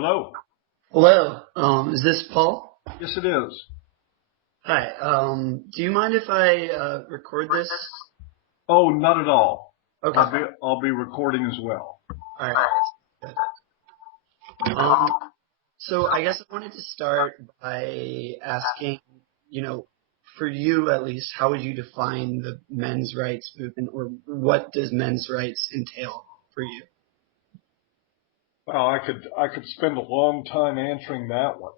Hello. Hello. Is this Paul? Yes, it is. Hi. Do you mind if I record this? Oh, not at all. Okay. I'll be recording as well. All right. Good. So I guess I wanted to start by asking, for you at least, how would you define the men's rights movement, or what does men's rights entail for you? Well, I could spend a long time answering that one.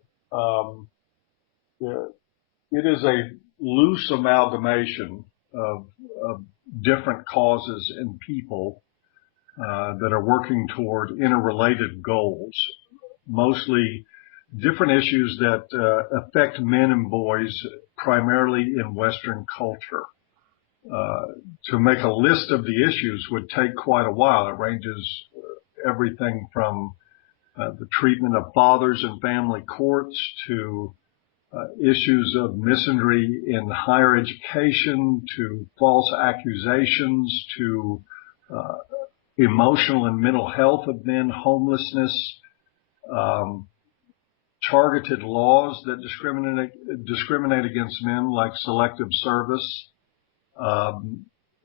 It is a loose amalgamation of different causes and people that are working toward interrelated goals, mostly different issues that affect men and boys primarily in Western culture. To make a list of the issues would take quite a while. It ranges everything from the treatment of fathers in family courts to issues of misandry in higher education, to false accusations, to emotional and mental health of men, homelessness, targeted laws that discriminate against men, like selective service.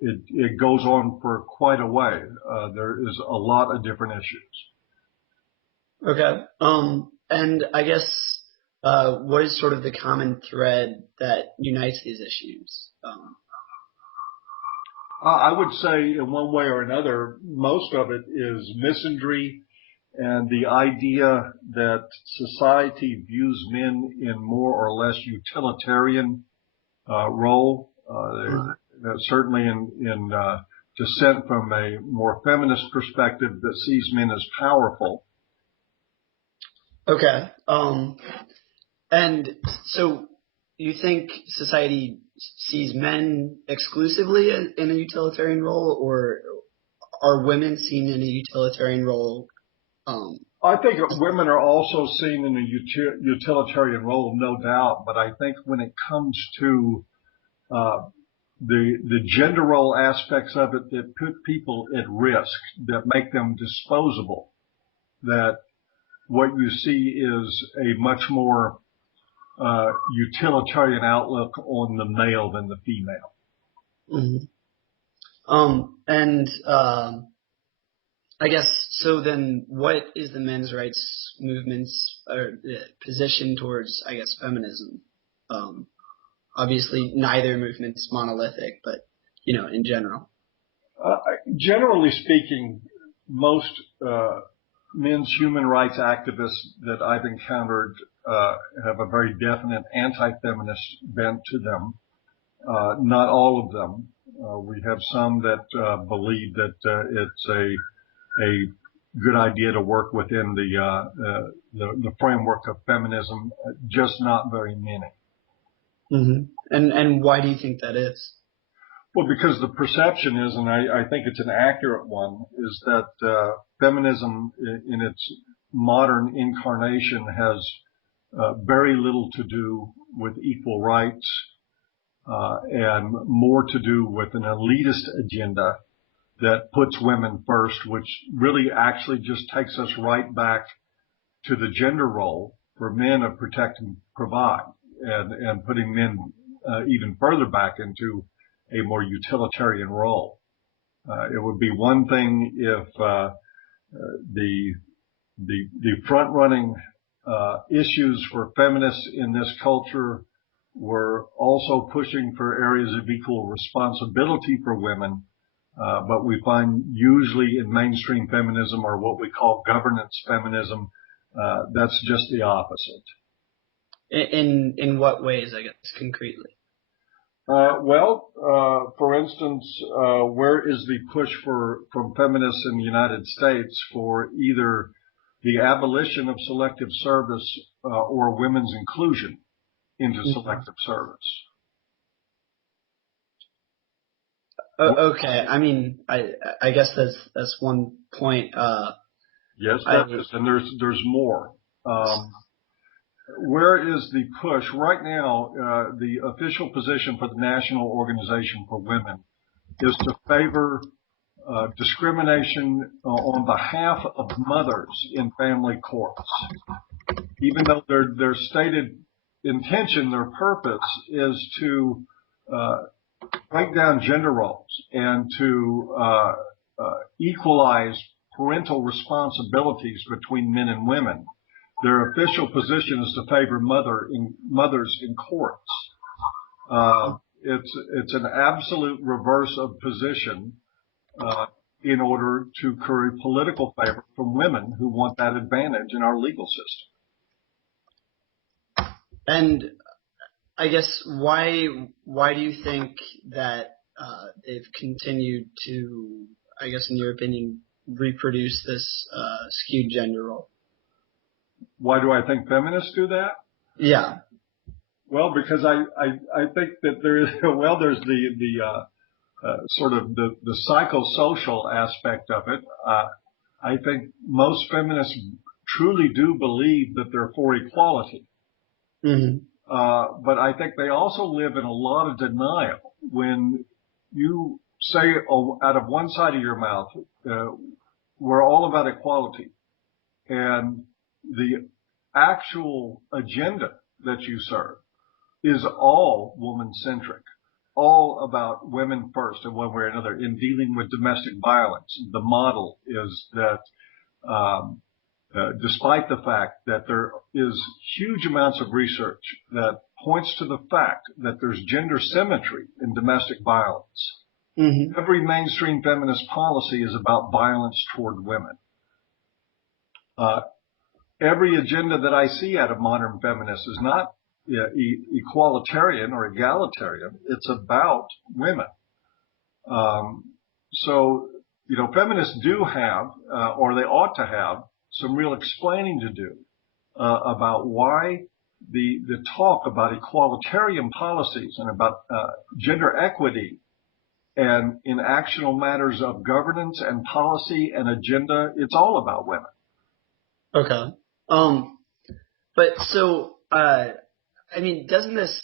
It goes on for quite a way. There is a lot of different issues. Okay. And I guess what is sort of the common thread that unites these issues? I would say in one way or another, most of it is misandry and the idea that society views men in more or less utilitarian role. Certainly in dissent from a more feminist perspective that sees men as powerful. Okay. And so you think society sees men exclusively in a utilitarian role, or are women seen in a utilitarian role? I think women are also seen in a utilitarian role, no doubt. But I think when it comes to the gender role aspects of it that put people at risk, that make them disposable, that what you see is a much more utilitarian outlook on the male than the female. Mm-hmm. I guess so. Then, what is the men's rights movement's position towards, I guess, feminism? Obviously, neither movement's monolithic, but in general. Generally speaking, most men's human rights activists that I've encountered have a very definite anti-feminist bent to them. Not all of them. We have some that believe that it's a good idea to work within the framework of feminism. Just not very many. Mm-hmm. And why do you think that is? Well, because the perception is, and I think it's an accurate one, is that feminism in its modern incarnation has very little to do with equal rights and more to do with an elitist agenda that puts women first, which really actually just takes us right back to the gender role for men of protect and provide, and putting men even further back into a more utilitarian role. It would be one thing if the front-running issues for feminists in this culture were also pushing for areas of equal responsibility for women, but we find usually in mainstream feminism, or what we call governance feminism, that's just the opposite. In what ways, I guess, concretely? For instance, where is the push from feminists in the United States for either the abolition of selective service or women's inclusion into selective service? Okay. I mean, I guess that's one point. Yes, that is, and there's more. Where is the push? Right now, the official position for the National Organization for Women is to favor discrimination on behalf of mothers in family courts, even though their stated intention, their purpose is to break down gender roles and to equalize parental responsibilities between men and women. Their official position is to favor mothers in courts. It's an absolute reverse of position in order to curry political favor from women who want that advantage in our legal system. And I guess why do you think that they've continued to, I guess in your opinion, reproduce this skewed gender role? Why do I think feminists do that? Yeah. Well, because I think that there's the sort of the psychosocial aspect of it. I think most feminists truly do believe that they're for equality. Mm-hmm. But I think they also live in a lot of denial when you say out of one side of your mouth, we're all about equality, and the actual agenda that you serve is all woman-centric, all about women first in one way or another. In dealing with domestic violence, the model is that despite the fact that there is huge amounts of research that points to the fact that there's gender symmetry in domestic violence, mm-hmm. every mainstream feminist policy is about violence toward women. Every agenda that I see out of modern feminists is not equalitarian or egalitarian. It's about women. So, feminists do have, or they ought to have, some real explaining to do about why the talk about equalitarian policies and about gender equity and in actional matters of governance and policy and agenda, it's all about women. Okay. But so, I mean, doesn't this,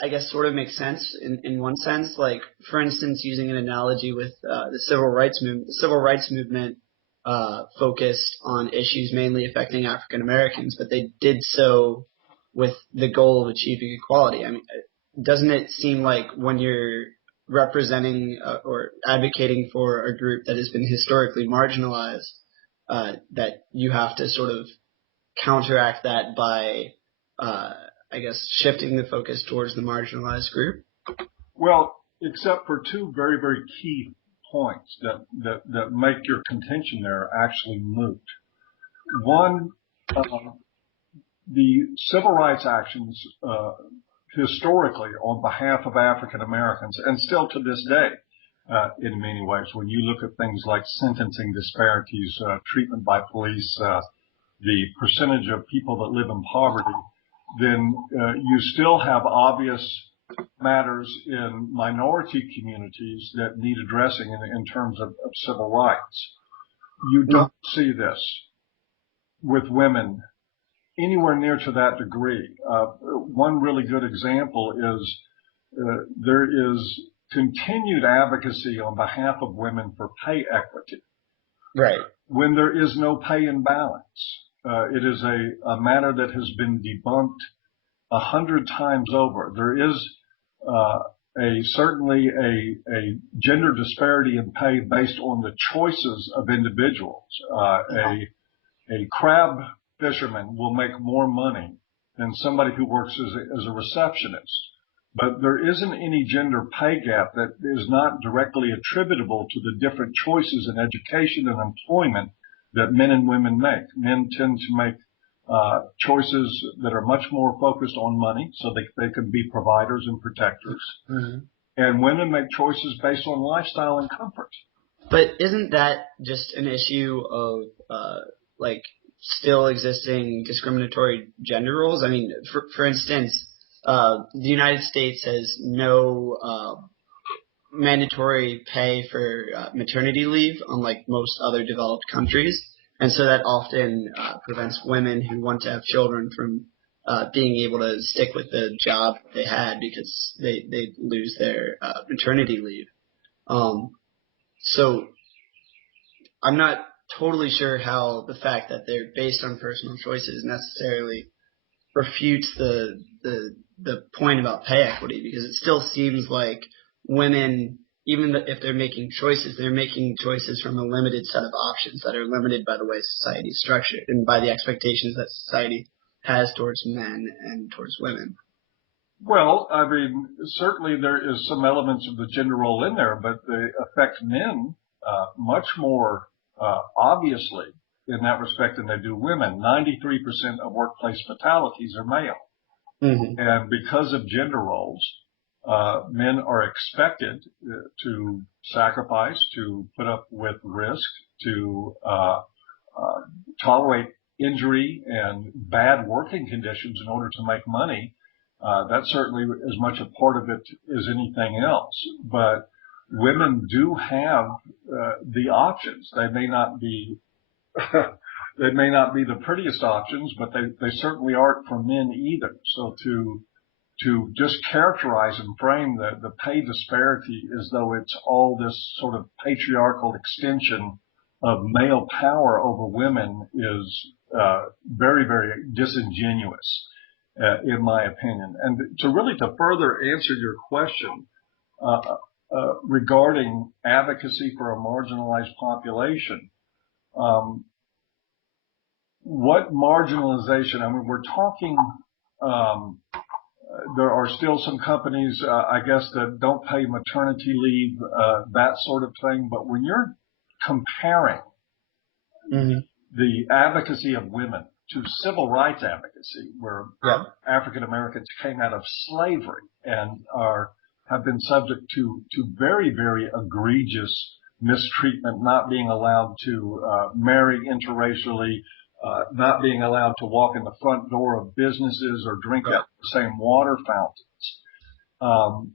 I guess, sort of make sense in one sense? Like, for instance, using an analogy with the civil rights movement. The civil rights movement focused on issues mainly affecting African Americans, but they did so with the goal of achieving equality. I mean, doesn't it seem like when you're representing or advocating for a group that has been historically marginalized, that you have to sort of counteract that by, I guess, shifting the focus towards the marginalized group? Well, except for two very, very key points that make your contention there actually moot. One, the civil rights actions historically on behalf of African Americans, and still to this day, in many ways, when you look at things like sentencing disparities, treatment by police, the percentage of people that live in poverty, then you still have obvious matters in minority communities that need addressing in terms of civil rights. You don't see this with women anywhere near to that degree. One really good example is there is continued advocacy on behalf of women for pay equity. Right. When there is no pay imbalance. It is a matter that has been debunked 100 times over. There is certainly a gender disparity in pay based on the choices of individuals. A crab fisherman will make more money than somebody who works as a receptionist. But there isn't any gender pay gap that is not directly attributable to the different choices in education and employment that men and women make. Men tend to make choices that are much more focused on money, so they can be providers and protectors. Mm-hmm. And women make choices based on lifestyle and comfort. But isn't that just an issue of like still existing discriminatory gender roles? I mean, for instance, the United States has no mandatory pay for maternity leave, unlike most other developed countries. And so that often prevents women who want to have children from being able to stick with the job they had because they lose their maternity leave. So I'm not totally sure how the fact that they're based on personal choices necessarily refutes the point about pay equity, because it still seems like women, even if they're making choices from a limited set of options that are limited by the way society is structured and by the expectations that society has towards men and towards women. Well, I mean, certainly there is some elements of the gender role in there, but they affect men much more obviously in that respect than they do women. 93% of workplace fatalities are male. Mm-hmm. And because of gender roles, men are expected to sacrifice, to put up with risk, to tolerate injury and bad working conditions in order to make money. That's certainly as much a part of it as anything else. But women do have the options. They may not be they may not be the prettiest options, but they certainly aren't for men either. So to just characterize and frame the pay disparity as though it's all this sort of patriarchal extension of male power over women is very, very disingenuous, in my opinion. And to further answer your question regarding advocacy for a marginalized population, what marginalization? I mean, we're talking. There are still some companies, I guess, that don't pay maternity leave, that sort of thing. But when you're comparing Mm-hmm. the advocacy of women to civil rights advocacy, where African Americans came out of slavery and have been subject to very, very egregious mistreatment, not being allowed to marry interracially, not being allowed to walk in the front door of businesses or drink out of the same water fountains.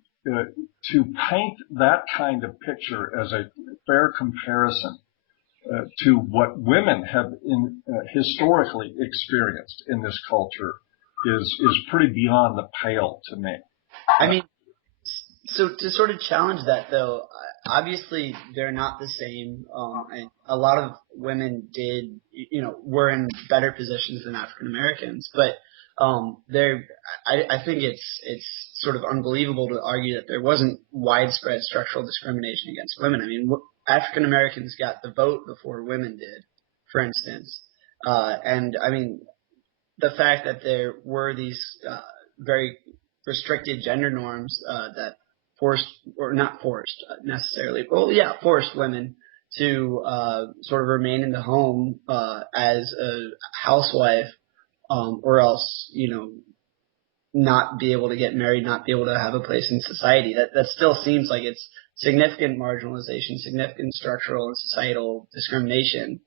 To paint that kind of picture as a fair comparison to what women have historically experienced in this culture is pretty beyond the pale to me. I mean, so to sort of challenge that, though, obviously they're not the same. And a lot of women were in better positions than African Americans, but I think it's sort of unbelievable to argue that there wasn't widespread structural discrimination against women. I mean, African Americans got the vote before women did, for instance. And I mean, the fact that there were these very restricted gender norms that forced, or not forced necessarily, forced women to sort of remain in the home as a housewife, or else, not be able to get married, not be able to have a place in society. That still seems like it's significant marginalization, significant structural and societal discrimination,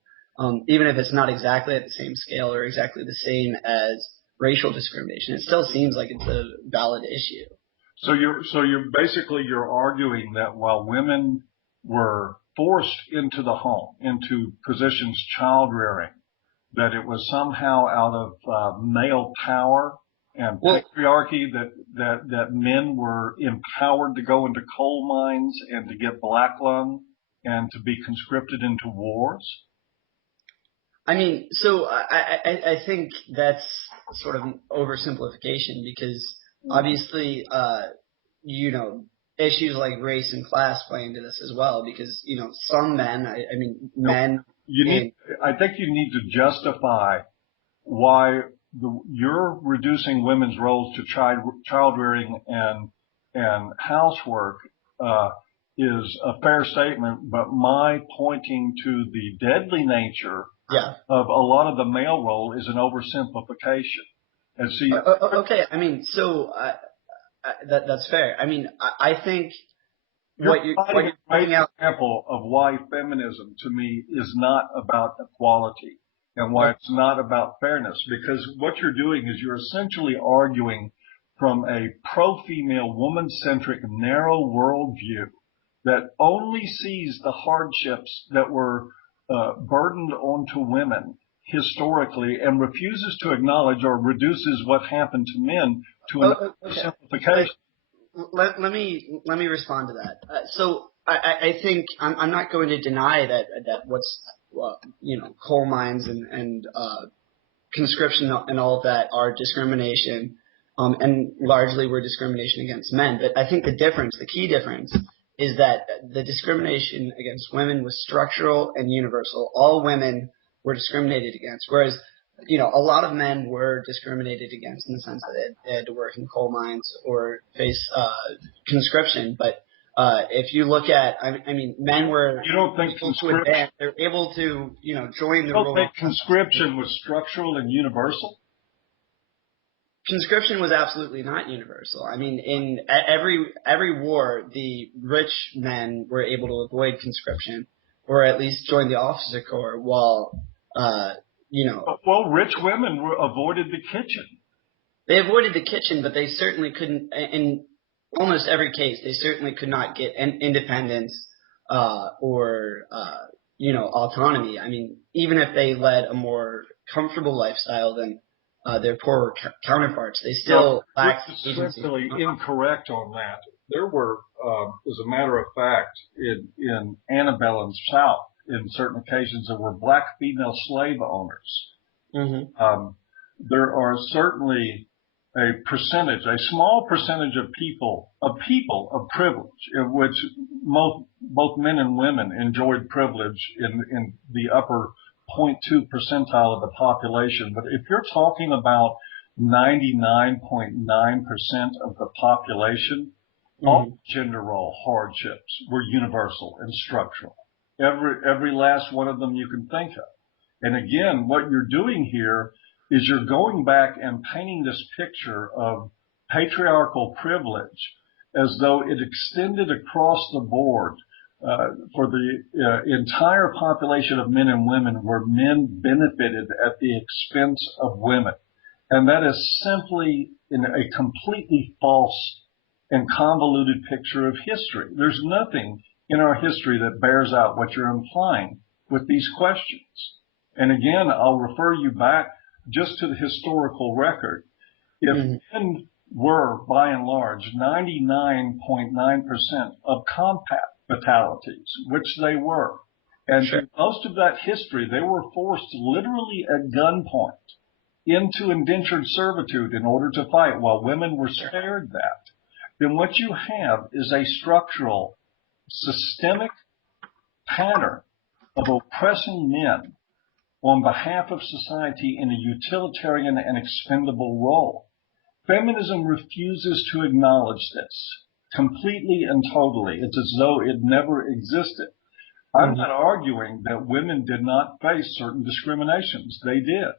even if it's not exactly at the same scale or exactly the same as racial discrimination. It still seems like it's a valid issue. So you're basically arguing that while women were forced into the home, into positions child rearing, that it was somehow out of male power and patriarchy that men were empowered to go into coal mines and to get black lung and to be conscripted into wars? I mean, so I think that's sort of an oversimplification, because obviously, issues like race and class play into this as well, because, some men, men. I think you need to justify why you're reducing women's roles to child rearing and housework is a fair statement, but my pointing to the deadly nature of a lot of the male role is an oversimplification. And see, okay, I mean, so that's fair. I mean, I think what you're pointing out, example of why feminism to me is not about equality and why it's not about fairness, because what you're doing is you're essentially arguing from a pro-female, woman-centric, narrow worldview that only sees the hardships that were burdened onto women historically and refuses to acknowledge or reduces what happened to men to an simplification. Let me respond to that. So I think I'm not going to deny that what's coal mines and conscription and all of that are discrimination, and largely were discrimination against men. But I think the key difference, is that the discrimination against women was structural and universal. All women were discriminated against, whereas a lot of men were discriminated against in the sense that they had to work in coal mines or face conscription. But if you look at, men were You don't think able to advance. They're able to, join the you don't role. think conscription was structural and universal? Conscription was absolutely not universal. In every war, the rich men were able to avoid conscription, or at least join the officer corps, while Well, rich women avoided the kitchen. they avoided the kitchen, but they certainly couldn't. In almost every case, they certainly could not get independence or autonomy. Even if they led a more comfortable lifestyle than their poorer counterparts, they still lacked agency. You're really incorrect on that. There were, as a matter of fact, in antebellum South, in certain occasions, there were black female slave owners. Mm-hmm. There are certainly a small percentage of people of privilege, in which both men and women enjoyed privilege in the upper 0.2 percentile of the population. But if you're talking about 99.9% of the population, all gender role hardships were universal and structural. Every last one of them you can think of. And again, what you're doing here is you're going back and painting this picture of patriarchal privilege as though it extended across the board for the entire population of men and women, where men benefited at the expense of women. And that is simply a completely false and convoluted picture of history. There's nothing in our history that bears out what you're implying with these questions. And again, I'll refer you back just to the historical record. If men were, by and large, 99.9% of combat fatalities, which they were, and in most of that history, they were forced literally at gunpoint into indentured servitude in order to fight, while women were spared that, then what you have is a structural, systemic pattern of oppressing men on behalf of society in a utilitarian and expendable role. Feminism refuses to acknowledge this completely and totally. It's as though it never existed. I'm not arguing that women did not face certain discriminations. They did.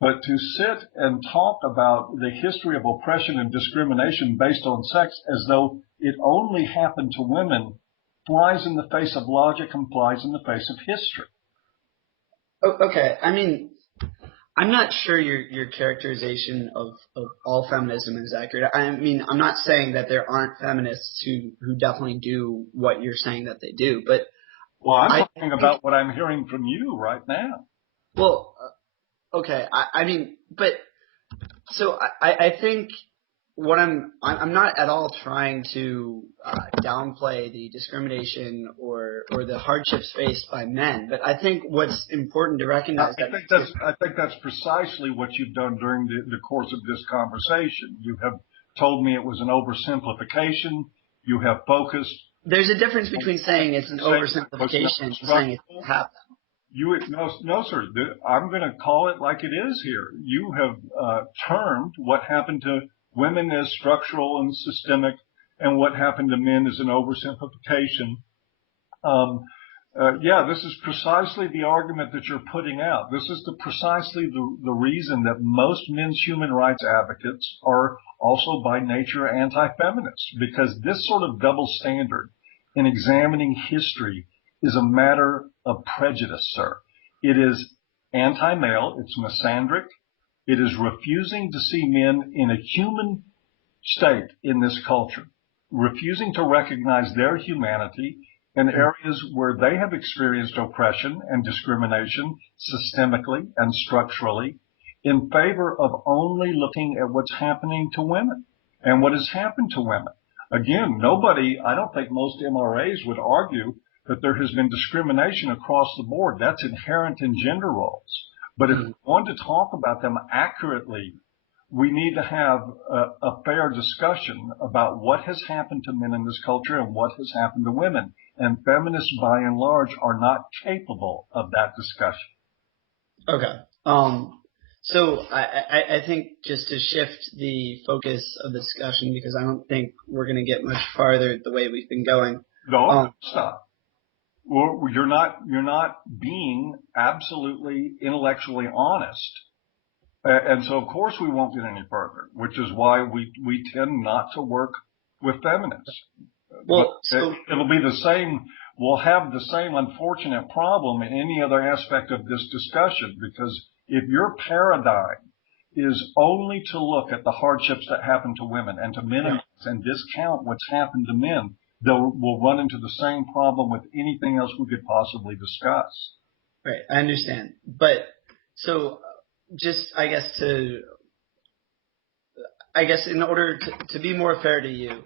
But to sit and talk about the history of oppression and discrimination based on sex as though it only happened to women flies in the face of logic and flies in the face of history. Okay. I'm not sure your characterization of all feminism is accurate. I'm not saying that there aren't feminists who definitely do what you're saying that they do, but well, I'm talking about what I'm hearing from you right now. Well, okay. I think what I'm not at all trying to downplay the discrimination or the hardships faced by men, but I think what's important to recognize I think that's precisely what you've done during the course of this conversation. You have told me it was an oversimplification. You have focused. There's a difference between saying it's an oversimplification and saying it happened. No, sir. I'm going to call it like it is here. You have termed what happened to women as structural and systemic, and what happened to men as an oversimplification. This is precisely the argument that you're putting out. This is precisely the reason that most men's human rights advocates are also by nature anti-feminist, because this sort of double standard in examining history is a matter of prejudice, sir. It is anti-male, it's misandric, it is refusing to see men in a human state in this culture, refusing to recognize their humanity in areas where they have experienced oppression and discrimination systemically and structurally, in favor of only looking at what's happening to women and what has happened to women. Again, I don't think most MRAs would argue that there has been discrimination across the board. That's inherent in gender roles. But if we want to talk about them accurately, we need to have a fair discussion about what has happened to men in this culture and what has happened to women. And feminists, by and large, are not capable of that discussion. Okay. So I think just to shift the focus of the discussion, because I don't think we're going to get much farther the way we've been going. No, stop. Well, you're not being absolutely intellectually honest. And so, of course, we won't get any further, which is why we tend not to work with feminists. Well, so it'll be the same. We'll have the same unfortunate problem in any other aspect of this discussion, because if your paradigm is only to look at the hardships that happen to women and to minimize and discount what's happened to men, we'll run into the same problem with anything else we could possibly discuss. Right, I understand. But so just I guess in order to be more fair to you,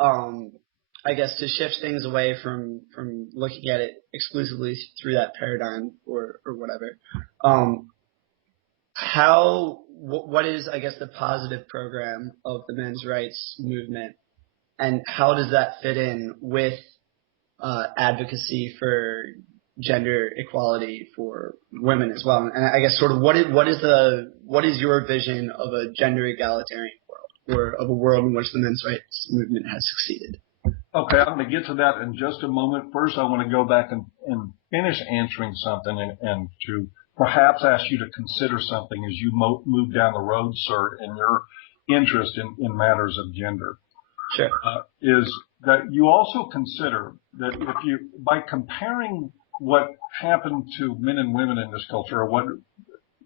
I guess to shift things away from looking at it exclusively through that paradigm or whatever, what is, I guess, the positive program of the men's rights movement, and how does that fit in with advocacy for gender equality for women as well? And I guess sort of what is your vision of a gender egalitarian world, or of a world in which the men's rights movement has succeeded? Okay, I'm going to get to that in just a moment. First, I want to go back and finish answering something and to perhaps ask you to consider something as you move down the road, sir, in your interest in matters of gender. Sure. Is that you also consider that by comparing what happened to men and women in this culture, or what,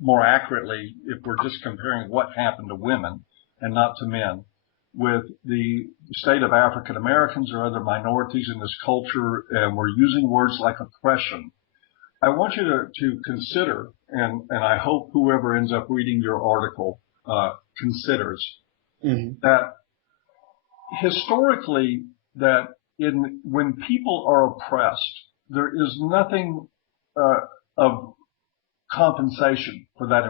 more accurately, if we're just comparing what happened to women and not to men, with the state of African Americans or other minorities in this culture, and we're using words like oppression, I want you to consider, and I hope whoever ends up reading your article considers, that historically, that when people are oppressed, there is nothing of compensation for that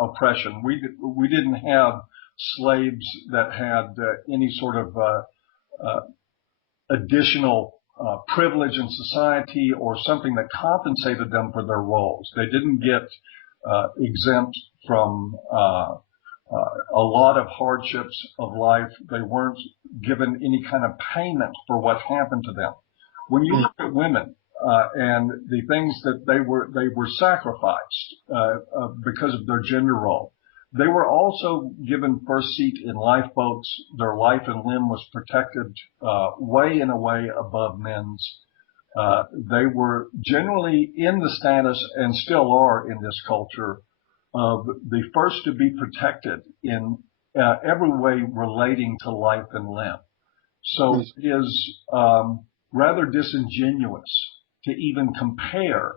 oppression. We didn't have slaves that had any sort of additional privilege in society or something that compensated them for their roles. They didn't get exempt from a lot of hardships of life. They weren't given any kind of payment for what happened to them. When you look at women and the things that they were sacrificed because of their gender role, they were also given first seat in lifeboats. Their life and limb was protected way and away above men's. They were generally in the status, and still are in this culture, of the first to be protected in every way relating to life and limb. So it is rather disingenuous to even compare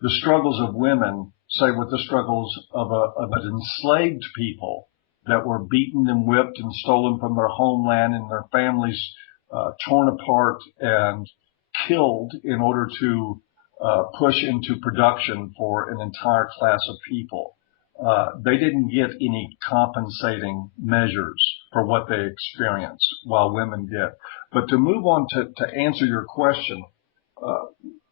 the struggles of women, say, with the struggles of an enslaved people that were beaten and whipped and stolen from their homeland and their families torn apart and killed in order to push into production for an entire class of people. They didn't get any compensating measures for what they experienced, while women did. But to move on to answer your question,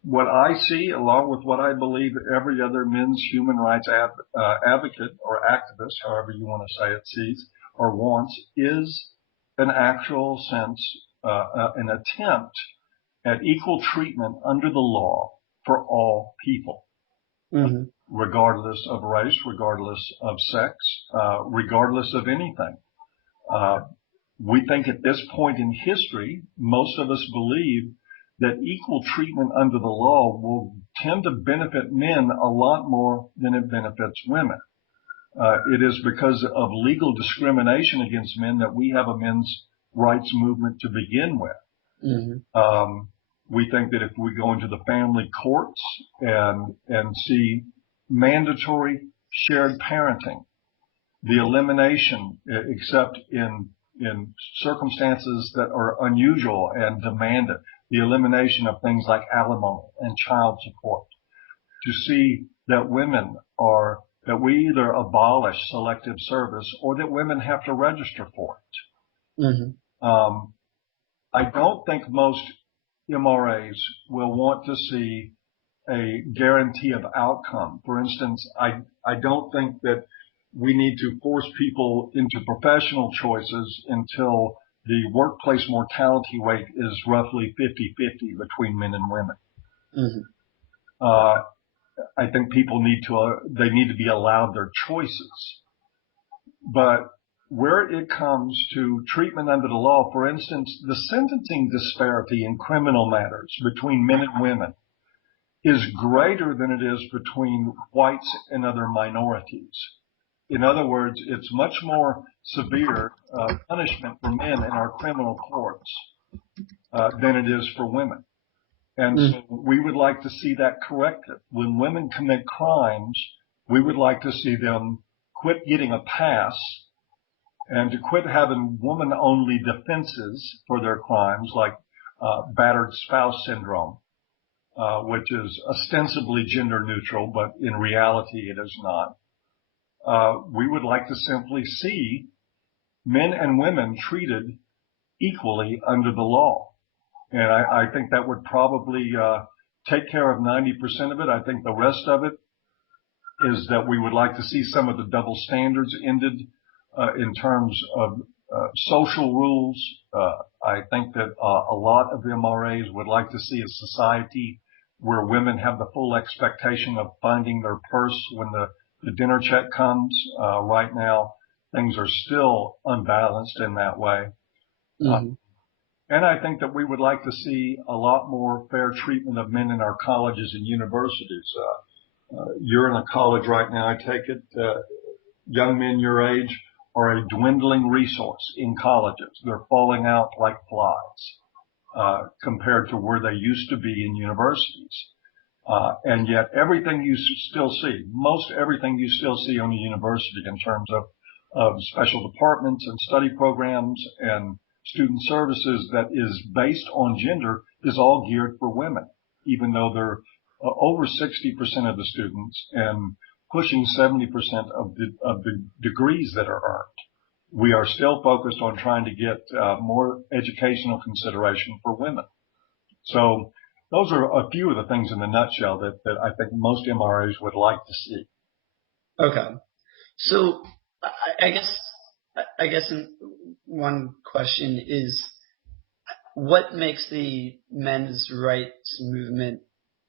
what I see, along with what I believe every other men's human rights advocate or activist, however you want to say it, sees or wants, is an actual sense, an attempt at equal treatment under the law for all people, regardless of race, regardless of sex, regardless of anything. We think at this point in history, most of us believe that equal treatment under the law will tend to benefit men a lot more than it benefits women. It is because of legal discrimination against men that we have a men's rights movement to begin with. We think that if we go into the family courts and see mandatory shared parenting, the elimination, except in in circumstances that are unusual and demand it. The elimination of things like alimony and child support. To see that that we either abolish selective service or that women have to register for it. Mm-hmm. I don't think most MRAs will want to see a guarantee of outcome. For instance, I don't think that we need to force people into professional choices until the workplace mortality rate is roughly 50-50 between men and women. Mm-hmm. I think people need to be allowed their choices. But where it comes to treatment under the law, for instance, the sentencing disparity in criminal matters between men and women is greater than it is between whites and other minorities. In other words, it's much more severe punishment for men in our criminal courts than it is for women. And so we would like to see that corrected. When women commit crimes, we would like to see them quit getting a pass and to quit having woman-only defenses for their crimes, like battered spouse syndrome, which is ostensibly gender neutral, but in reality it is not. We would like to simply see men and women treated equally under the law. And I think that would probably take care of 90% of it. I think the rest of it is that we would like to see some of the double standards ended in terms of social rules. I think that a lot of MRAs would like to see a society where women have the full expectation of finding their purse when the dinner check comes. Right now, things are still unbalanced in that way. Mm-hmm. And I think that we would like to see a lot more fair treatment of men in our colleges and universities. You're in a college right now, I take it. Young men your age are a dwindling resource in colleges. They're falling out like flies compared to where they used to be in universities. And yet everything you still see, most everything you still see on a university in terms of special departments and study programs and student services that is based on gender is all geared for women, even though they're over 60% of the students and pushing 70% of the degrees that are earned. We are still focused on trying to get more educational consideration for women. So those are a few of the things in the nutshell that I think most MRAs would like to see. Okay. So I guess one question is, what makes the men's rights movement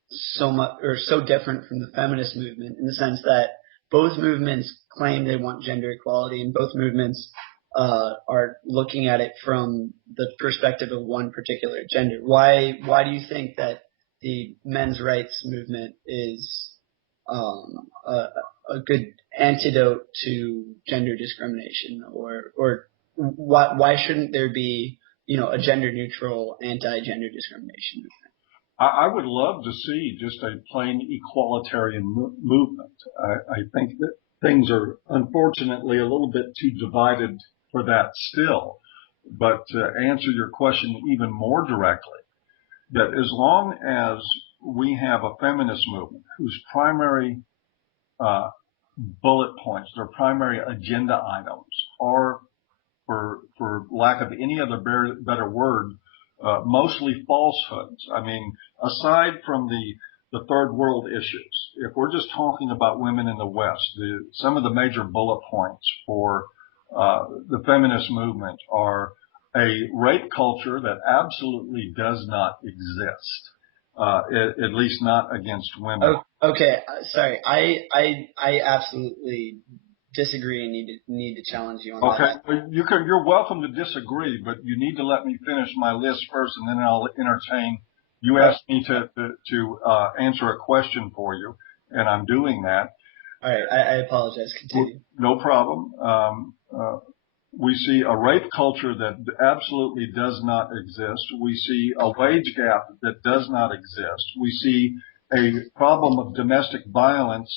so much or so different from the feminist movement, in the sense that both movements claim they want gender equality, and both movements are looking at it from the perspective of one particular gender? Why do you think that the men's rights movement is a good antidote to gender discrimination, or why shouldn't there be, a gender neutral anti-gender discrimination movement? I would love to see just a plain equalitarian movement. I think that things are unfortunately a little bit too divided for that still. But to answer your question even more directly, that as long as we have a feminist movement whose primary bullet points, their primary agenda items are, for lack of any other better word, mostly falsehoods. I mean, aside from the third world issues, if we're just talking about women in the West, some of the major bullet points for the feminist movement are a rape culture that absolutely does not exist, at least not against women. Okay, sorry, I absolutely disagree and need to challenge you on that. Okay, you're welcome to disagree, but you need to let me finish my list first, and then I'll entertain. You asked me to answer a question for you, and I'm doing that. All right, I apologize. Continue. No problem. We see a rape culture that absolutely does not exist. We see a wage gap that does not exist. We see a problem of domestic violence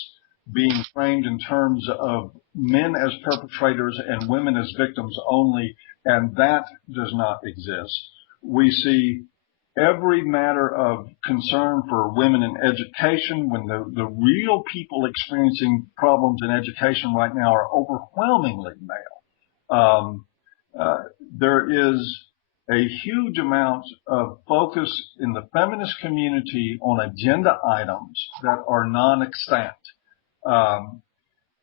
being framed in terms of men as perpetrators and women as victims only, and that does not exist. We see every matter of concern for women in education, when the real people experiencing problems in education right now are overwhelmingly male. There is a huge amount of focus in the feminist community on agenda items that are non-extant.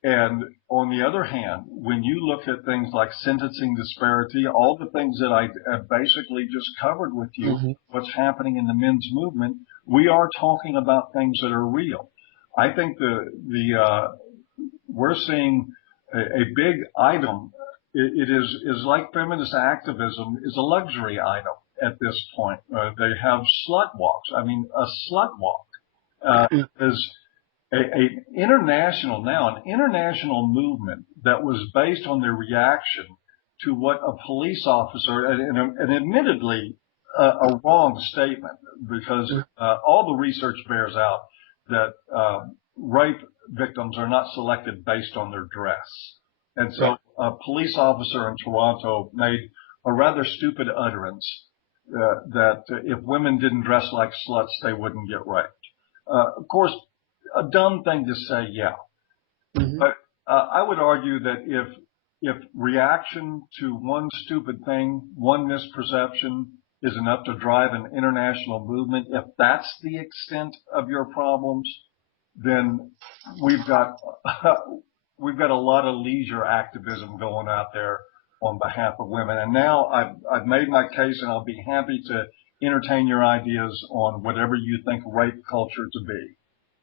And on the other hand, when you look at things like sentencing disparity, all the things that I have basically just covered with you, what's happening in the men's movement, we are talking about things that are real. I think we're seeing a big item. It is like feminist activism is a luxury item at this point. They have slut walks. I mean, a slut walk is an international movement that was based on their reaction to what a police officer, and admittedly a wrong statement, because all the research bears out that rape victims are not selected based on their dress. And so a police officer in Toronto made a rather stupid utterance that if women didn't dress like sluts, they wouldn't get raped. Of course, a dumb thing to say, yeah. But I would argue that if reaction to one stupid thing, one misperception is enough to drive an international movement, if that's the extent of your problems, then we've got a lot of leisure activism going out there on behalf of women. And now I've made my case, and I'll be happy to entertain your ideas on whatever you think rape culture to be.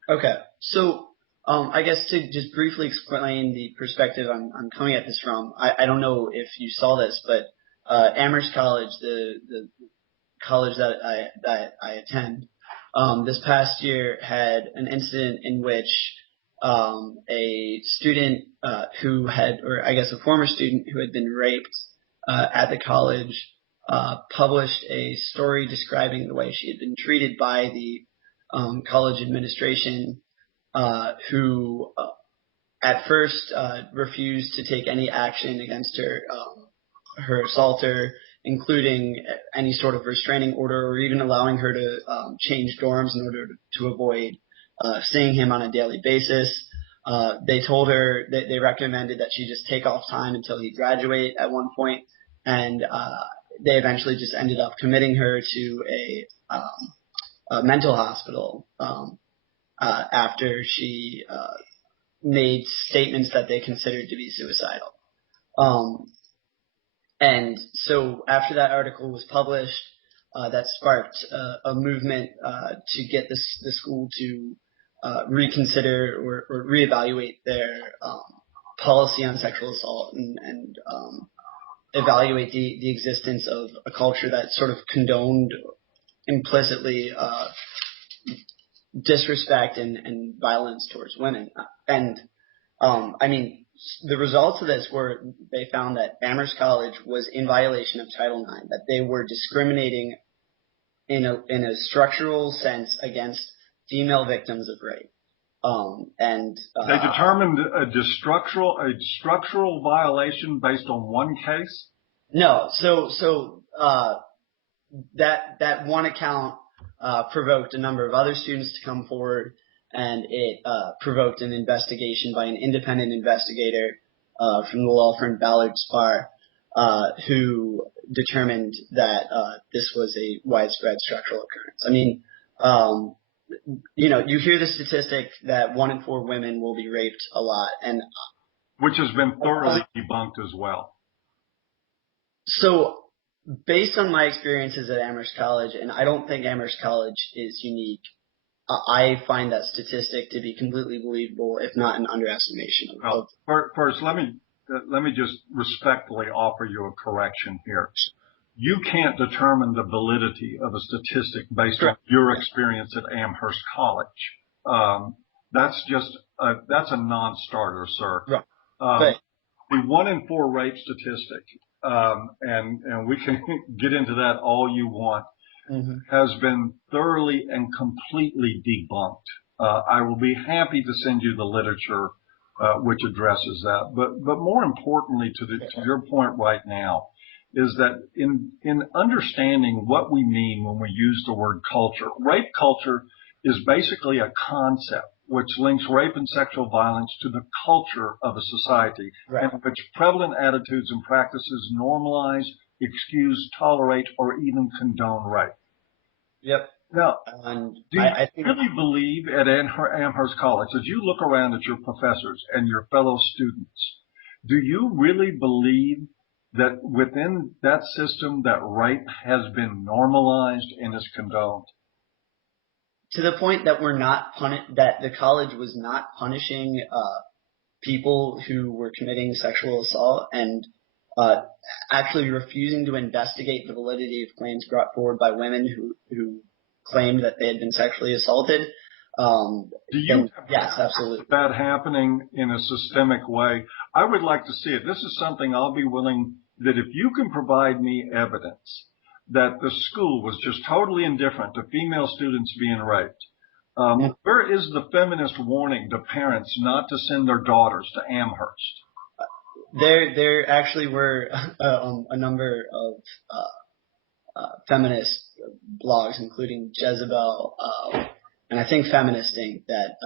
Okay, so I guess to just briefly explain the perspective I'm coming at this from, I don't know if you saw this, but Amherst College, the college that I attend, this past year had an incident in which a student a former student who had been raped at the college published a story describing the way she had been treated by the college administration, who at first refused to take any action against her assaulter, including any sort of restraining order or even allowing her to change dorms in order to avoid seeing him on a daily basis. They told her that they recommended that she just take off time until he graduate at one point, and they eventually just ended up committing her to a mental hospital after she made statements that they considered to be suicidal. And so after that article was published, that sparked a movement to get the school to reconsider or reevaluate their policy on sexual assault and evaluate the existence of a culture that sort of condoned implicitly disrespect and violence towards women. And I mean, the results of this were they found that Amherst College was in violation of Title IX, that they were discriminating in a structural sense against female victims of rape. They determined a structural violation based on one case? No. So that one account provoked a number of other students to come forward, and it provoked an investigation by an independent investigator from the law firm Ballard Spahr, who determined that this was a widespread structural occurrence. I mean, you hear the statistic that 1 in 4 women will be raped a lot, and which has been thoroughly debunked as well. So, based on my experiences at Amherst College, and I don't think Amherst College is unique, I find that statistic to be completely believable, if not an underestimation of. First, let me just respectfully offer you a correction here. You can't determine the validity of a statistic based on your experience at Amherst College. That's a non-starter, sir. Right. The 1 in 4 rape statistic, and we can get into that all you want, has been thoroughly and completely debunked. I will be happy to send you the literature which addresses that. But more importantly, to your point right now, is that in understanding what we mean when we use the word culture, rape culture is basically a concept which links rape and sexual violence to the culture of a society, Right. and which prevalent attitudes and practices normalize, excuse, tolerate, or even condone rape. Yep. Now, And do you I think really believe at Amherst College, as you look around at your professors and your fellow students, do you really believe that within that system that rape has been normalized and is condoned? to the point that that the college was not punishing people who were committing sexual assault and actually refusing to investigate the validity of claims brought forward by women who claimed that they had been sexually assaulted. Do you Yes, absolutely. that happening in a systemic way? I would like to see it. This is something I'll be willing, that if you can provide me evidence that the school was just totally indifferent to female students being raped, where is the feminist warning to parents not to send their daughters to Amherst? There actually were a number of feminist blogs, including Jezebel, and I think Feminist Inc. that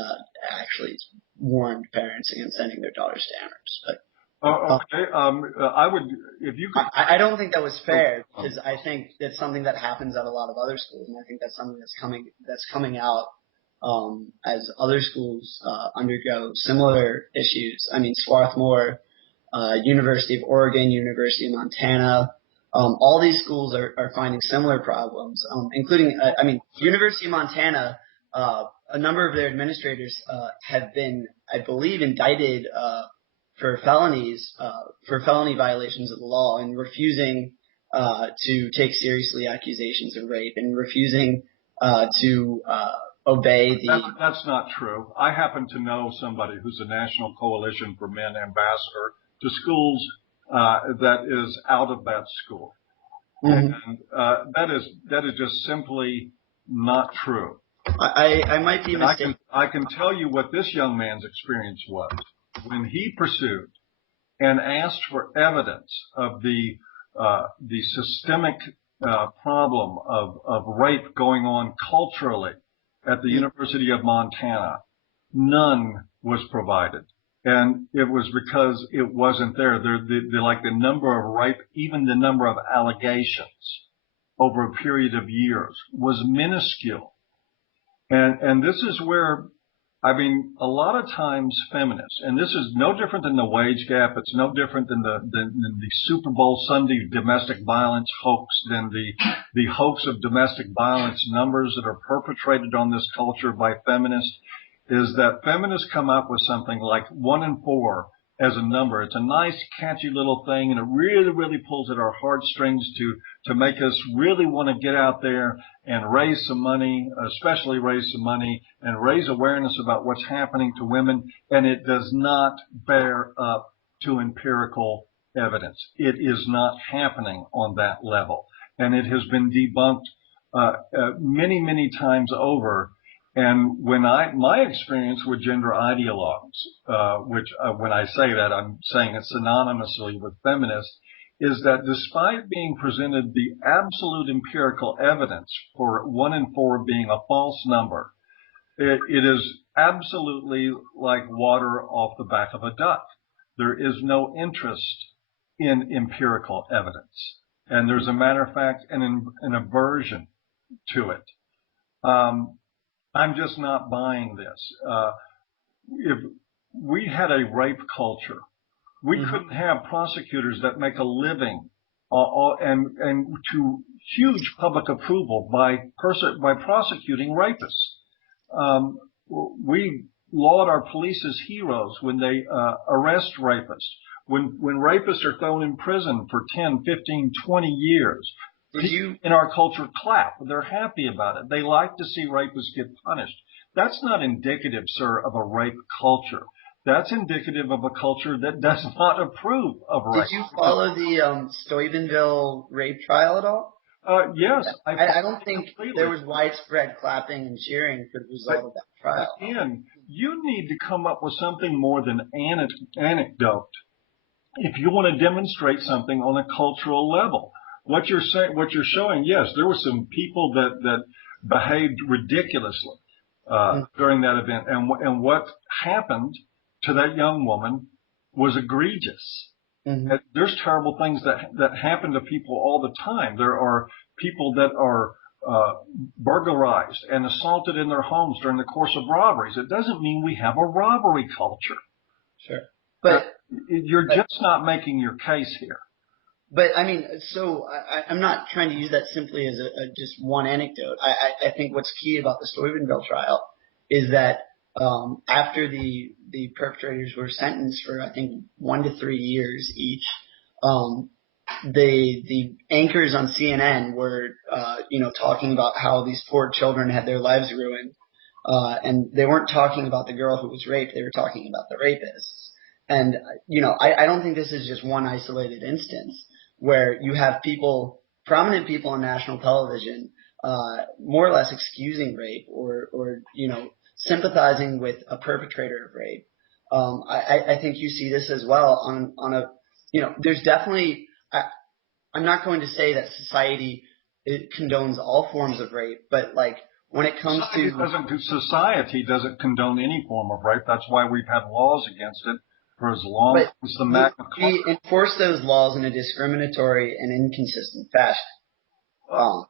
actually warned parents against sending their daughters to Amherst. But Okay. I would, if you could. I don't think that was fair, because I think that's something that happens at a lot of other schools, and I think that's something that's coming out as other schools undergo similar issues. I mean, Swarthmore, University of Oregon, University of Montana, all these schools are finding similar problems, including, University of Montana, a number of their administrators have been, I believe, indicted for felony violations of the law and refusing to take seriously accusations of rape and refusing to obey the... That's not true. I happen to know somebody who's a National Coalition for Men ambassador to schools that is out of that school. Mm-hmm. And that is just simply not true. I might be mistaken. I can tell you what this young man's experience was when he pursued and asked for evidence of the systemic problem of rape going on culturally at the University of Montana. None was provided. And it was because it wasn't there. The number of rape, even the number of allegations over a period of years was minuscule. And this is where, a lot of times feminists, and this is no different than the wage gap, it's no different than the Super Bowl Sunday domestic violence hoax, than the hoax of domestic violence numbers that are perpetrated on this culture by feminists, is that feminists come up with something like 1 in 4 as a number. It's a nice, catchy little thing, and it really, really pulls at our heartstrings to make us really want to get out there and raise some money, especially raise some money and raise awareness about what's happening to women. And it does not bear up to empirical evidence. It is not happening on that level. And it has been debunked many, many times over. And my experience with gender ideologues, which when I say that, I'm saying it synonymously with feminists, is that despite being presented the absolute empirical evidence for 1 in 4 being a false number, it is absolutely like water off the back of a duck. There is no interest in empirical evidence. And there's, a matter of fact, an aversion to it. I'm just not buying this. If we had a rape culture, we couldn't have prosecutors that make a living and to huge public approval by prosecuting rapists. We laud our police as heroes when they arrest rapists. When rapists are thrown in prison for 10, 15, 20 years, in our culture clap. They're happy about it. They like to see rapists get punished. That's not indicative, sir, of a rape culture. That's indicative of a culture that does not approve of rape. Did you follow the Steubenville rape trial at all? Yes, I don't think completely. there was widespread clapping and cheering for the result of that trial. Again, you need to come up with something more than anecdote if you want to demonstrate something on a cultural level. What you're showing, yes, there were some people that behaved ridiculously during that event, and what happened to that young woman was egregious. Mm-hmm. There's terrible things that happen to people all the time. There are people that are burglarized and assaulted in their homes during the course of robberies. It doesn't mean we have a robbery culture. Sure. But you're just not making your case here. But I mean, so I'm not trying to use that simply as just one anecdote. I think what's key about the Stuyvesant trial is that after the perpetrators were sentenced for, I think, 1 to 3 years each, the anchors on CNN were talking about how these poor children had their lives ruined, and they weren't talking about the girl who was raped. They were talking about the rapists. And I don't think this is just one isolated instance where you have prominent people on national television, more or less excusing rape or sympathizing with a perpetrator of rape. I think you see this as well on a, there's definitely, I'm not going to say that society condones all forms of rape, but like when it comes society doesn't condone any form of rape. That's why we've had laws against it for as long as the Magna Carta. We enforce those laws in a discriminatory and inconsistent fashion.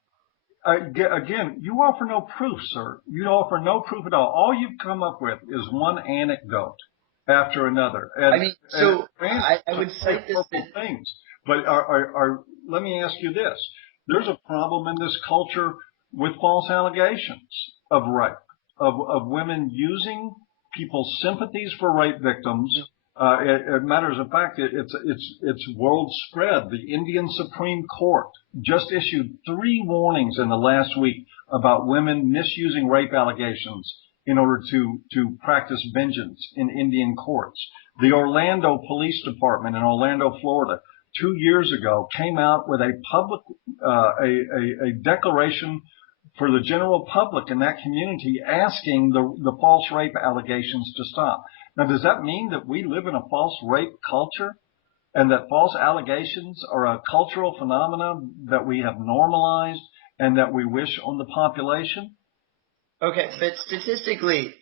Again, you offer no proof, sir. You offer no proof at all. All you've come up with is one anecdote after another. And, I would say things. But let me ask you this. There's a problem in this culture with false allegations of rape, of women using people's sympathies for rape victims. It matters of fact, it's world spread. The Indian Supreme Court just issued 3 warnings in the last week about women misusing rape allegations in order to practice vengeance in Indian courts. The Orlando Police Department in Orlando, Florida, 2 years ago came out with a public a declaration for the general public in that community asking the false rape allegations to stop. Now, does that mean that we live in a false rape culture and that false allegations are a cultural phenomenon that we have normalized and that we wish on the population? Okay, but statistically,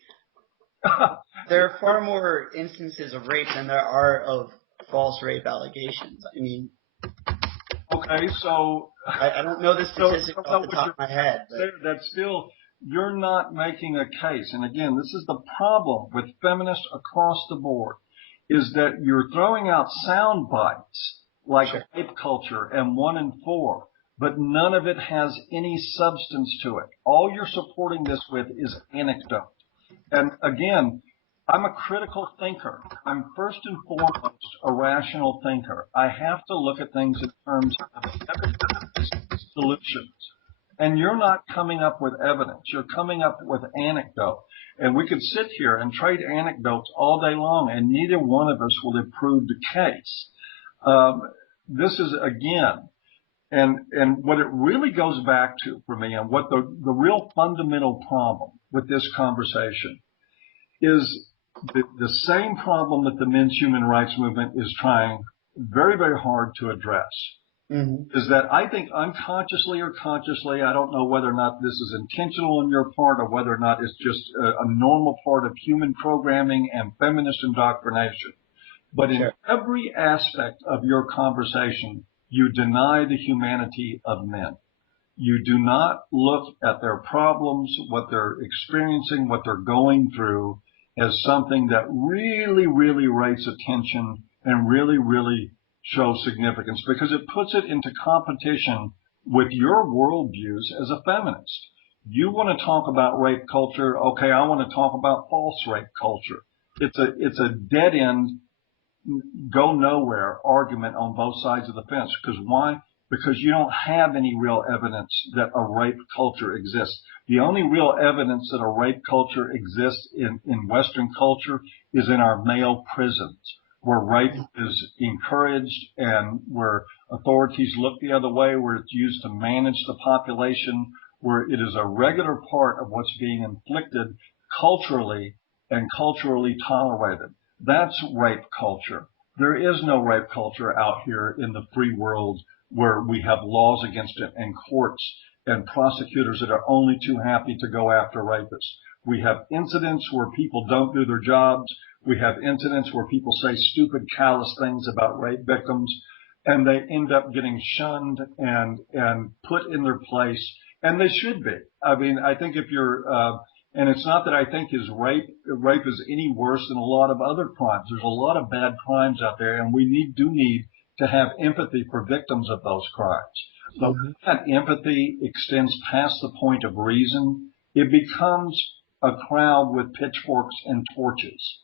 there are far more instances of rape than there are of false rape allegations. I mean, okay, so I don't know the statistics off the top of my head. But that's still, you're not making a case. And again, this is the problem with feminists across the board, is that you're throwing out sound bites like rape culture and 1 in 4, but none of it has any substance to it. All you're supporting this with is anecdote. And again, I'm a critical thinker. I'm first and foremost a rational thinker. I have to look at things in terms of evidence solutions. And you're not coming up with evidence. You're coming up with anecdote. And we could sit here and trade anecdotes all day long, and neither one of us will have proved the case. This is, again, and what it really goes back to for me, and what the real fundamental problem with this conversation is the same problem that the men's human rights movement is trying very, very hard to address. Mm-hmm. Is that I think unconsciously or consciously, I don't know whether or not this is intentional on your part or whether or not it's just a normal part of human programming and feminist indoctrination. But in every aspect of your conversation, you deny the humanity of men. You do not look at their problems, what they're experiencing, what they're going through as something that really, really rates attention and really, really shows significance, because it puts it into competition with your worldviews as a feminist. You want to talk about rape culture. Okay, I want to talk about false rape culture. It's a dead end, go nowhere argument on both sides of the fence. Because why? Because you don't have any real evidence that a rape culture exists. The only real evidence that a rape culture exists in Western culture is in our male prisons, where rape is encouraged and where authorities look the other way, where it's used to manage the population, where it is a regular part of what's being inflicted culturally and culturally tolerated. That's rape culture. There is no rape culture out here in the free world where we have laws against it and courts and prosecutors that are only too happy to go after rapists. We have incidents where people don't do their jobs. We have incidents where people say stupid, callous things about rape victims, and they end up getting shunned and put in their place, and they should be. I mean, I think if you're, and it's not that I think rape is any worse than a lot of other crimes. There's a lot of bad crimes out there, and we do need to have empathy for victims of those crimes. But when that empathy extends past the point of reason, it becomes a crowd with pitchforks and torches.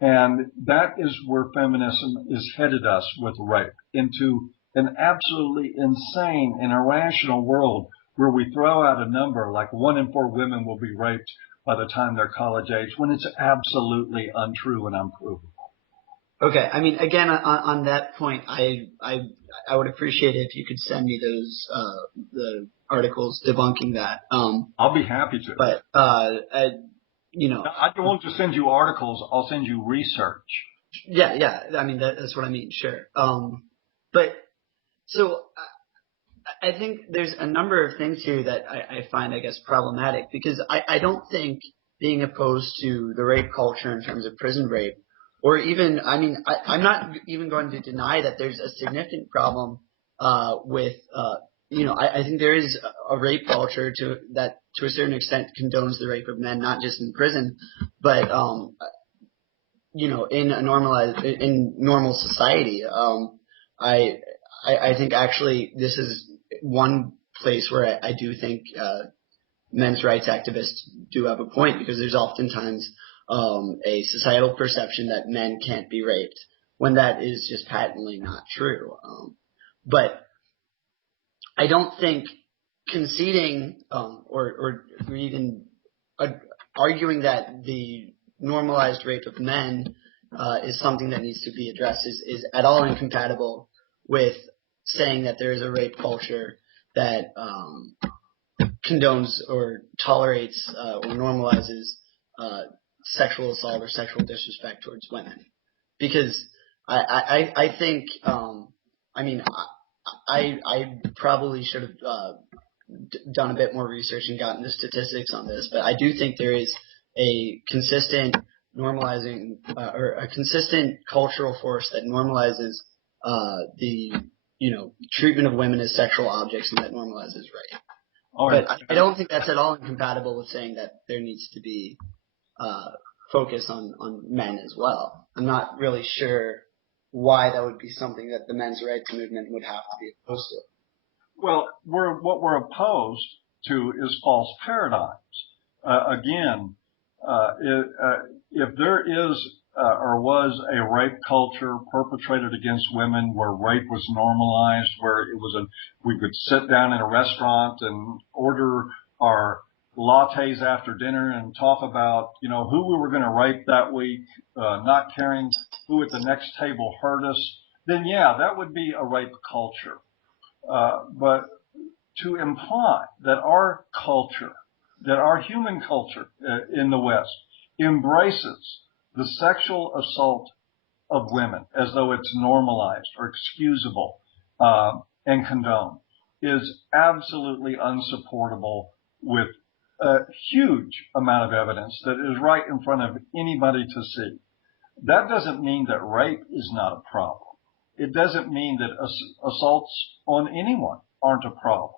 And that is where feminism is headed us with rape, into an absolutely insane and irrational world where we throw out a number like 1 in 4 women will be raped by the time they're college age, when it's absolutely untrue and unprovable. Okay, I mean, again, on that point, I would appreciate it if you could send me those the articles debunking that. I'll be happy to. But you know, I won't just send you articles. I'll send you research. Yeah. I mean, that's what I mean. Sure. But so I think there's a number of things here that I find, I guess, problematic, because I don't think being opposed to the rape culture in terms of prison rape, or even, I mean, I'm not even going to deny that there's a significant problem with, you know, I think there is a rape culture that to a certain extent condones the rape of men, not just in prison, but you know, in normal society. I think actually this is one place where I do think men's rights activists do have a point, because there's oftentimes a societal perception that men can't be raped, when that is just patently not true. But I don't think conceding or even arguing that the normalized rape of men is something that needs to be addressed is at all incompatible with saying that there is a rape culture that condones or tolerates or normalizes sexual assault or sexual disrespect towards women. Because I think, I mean, I probably should have done a bit more research and gotten the statistics on this, but I do think there is a consistent normalizing or a consistent cultural force that normalizes the, you know, treatment of women as sexual objects, and that normalizes rape. But I don't think that's at all incompatible with saying that there needs to be focus on men as well. I'm not really sure why that would be something that the men's rights movement would have to be opposed to. Well, what we're opposed to is false paradigms. Again, if there is or was a rape culture perpetrated against women where rape was normalized, where it was we could sit down in a restaurant and order our lattes after dinner and talk about, you know, who we were going to rape that week, not caring who at the next table hurt us, then yeah, that would be a rape culture. But to imply that our culture, that our human culture in the West embraces the sexual assault of women as though it's normalized or excusable and condoned is absolutely unsupportable with a huge amount of evidence that is right in front of anybody to see. That doesn't mean that rape is not a problem. It doesn't mean that assaults on anyone aren't a problem.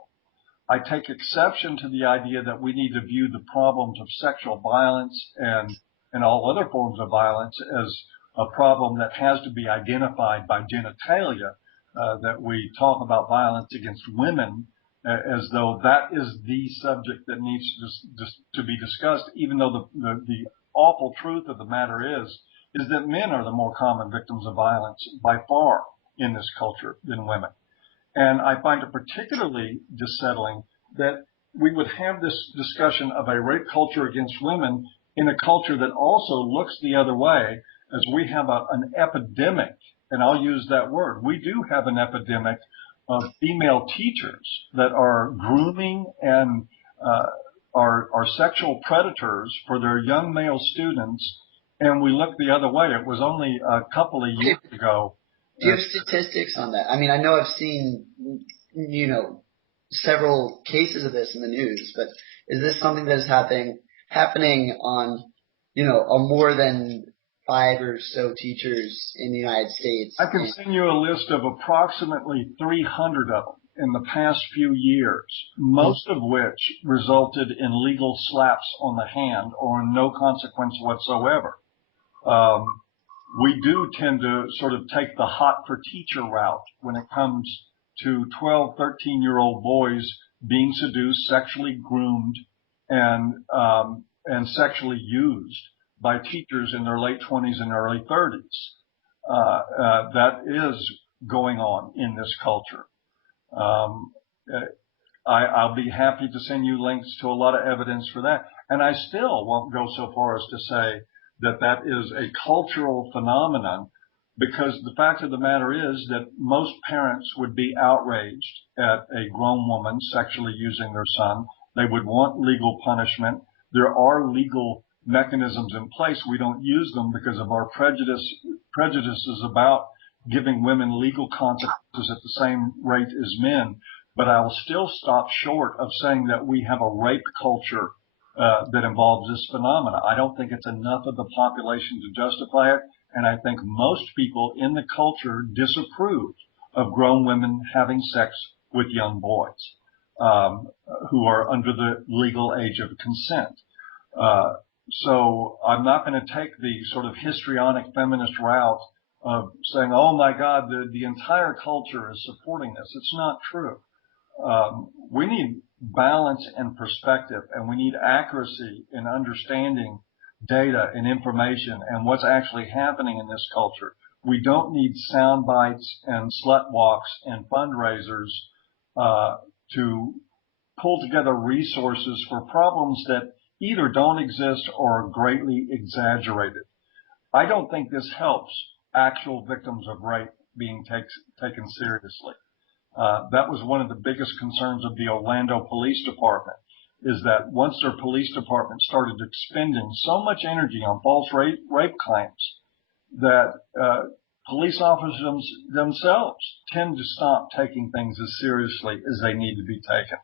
I take exception to the idea that we need to view the problems of sexual violence and all other forms of violence as a problem that has to be identified by genitalia, that we talk about violence against women as though that is the subject that needs to be discussed, even though the awful truth of the matter is that men are the more common victims of violence by far in this culture than women. And I find it particularly dissettling that we would have this discussion of a rape culture against women in a culture that also looks the other way as we have an epidemic, and I'll use that word. We do have an epidemic of female teachers that are grooming and are sexual predators for their young male students, and we look the other way. It was only a couple of years ago. Do you have statistics on that? I mean, I know I've seen, several cases of this in the news, but is this something that is happening on, a more than 5 or so teachers in the United States? I can send you a list of approximately 300 of them in the past few years, most of which resulted in legal slaps on the hand or no consequence whatsoever. We do tend to sort of take the hot for teacher route when it comes to 12, 13-year-old boys being seduced, sexually groomed, and sexually used by teachers in their late 20s and early 30s. That is going on in this culture. I'll be happy to send you links to a lot of evidence for that. And I still won't go so far as to say that is a cultural phenomenon, because the fact of the matter is that most parents would be outraged at a grown woman sexually using their son. They would want legal punishment. There are legal mechanisms in place. We don't use them because of our prejudices about giving women legal consequences at the same rate as men. But I will still stop short of saying that we have a rape culture that involves this phenomena. I don't think it's enough of the population to justify it, and I think most people in the culture disapprove of grown women having sex with young boys who are under the legal age of consent. So I'm not going to take the sort of histrionic feminist route of saying, oh my God, the entire culture is supporting this. It's not true. We need balance and perspective, and we need accuracy in understanding data and information and what's actually happening in this culture. We don't need sound bites and slut walks and fundraisers to pull together resources for problems that either don't exist or are greatly exaggerated. I don't think this helps actual victims of rape being taken seriously. That was one of the biggest concerns of the Orlando Police Department, is that once their police department started expending so much energy on false rape claims that police officers themselves tend to stop taking things as seriously as they need to be taken.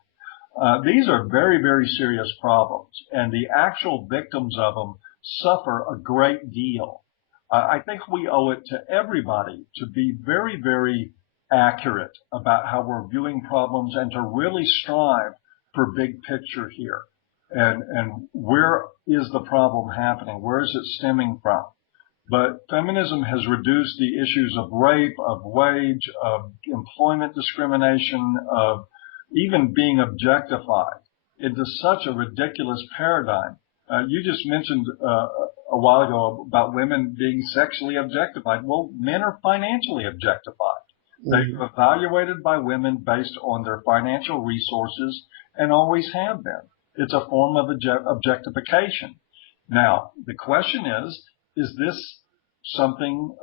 These are very, very serious problems, and the actual victims of them suffer a great deal. I think we owe it to everybody to be very, very accurate about how we're viewing problems and to really strive for big picture here. And where is the problem happening? Where is it stemming from? But feminism has reduced the issues of rape, of wage, of employment discrimination, of even being objectified into such a ridiculous paradigm. You just mentioned a while ago about women being sexually objectified. Well, men are financially objectified. They're evaluated by women based on their financial resources and always have been. It's a form of objectification. Now, the question is this something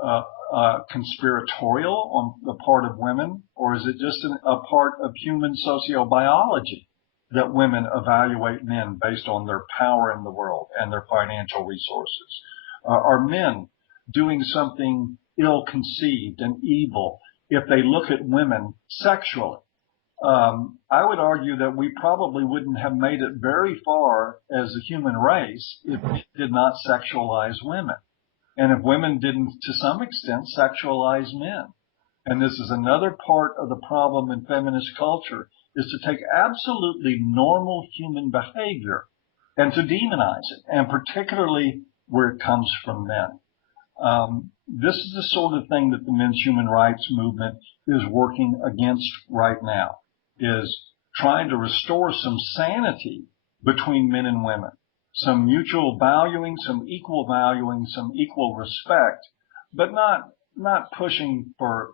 conspiratorial on the part of women, or is it just a part of human sociobiology that women evaluate men based on their power in the world and their financial resources? Are men doing something ill-conceived and evil if they look at women sexually? I would argue that we probably wouldn't have made it very far as a human race if we did not sexualize women, and if women didn't, to some extent, sexualize men. And this is another part of the problem in feminist culture, is to take absolutely normal human behavior and to demonize it, and particularly where it comes from men. This is the sort of thing that the men's human rights movement is working against right now, is trying to restore some sanity between men and women, some mutual valuing, some equal respect, but not pushing for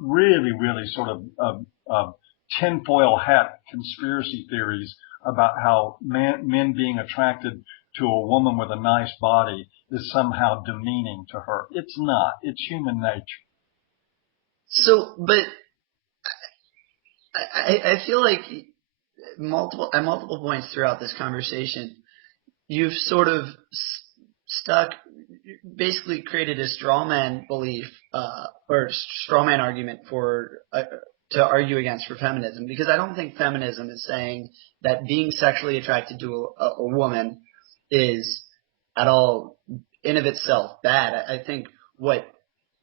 really, really sort of tinfoil hat conspiracy theories about how men being attracted to a woman with a nice body is somehow demeaning to her. It's not. It's human nature. So, but I feel like at multiple points throughout this conversation, you've sort of basically created a straw man belief, or straw man argument to argue against for feminism, because I don't think feminism is saying that being sexually attracted to a woman is at all in of itself bad. I think what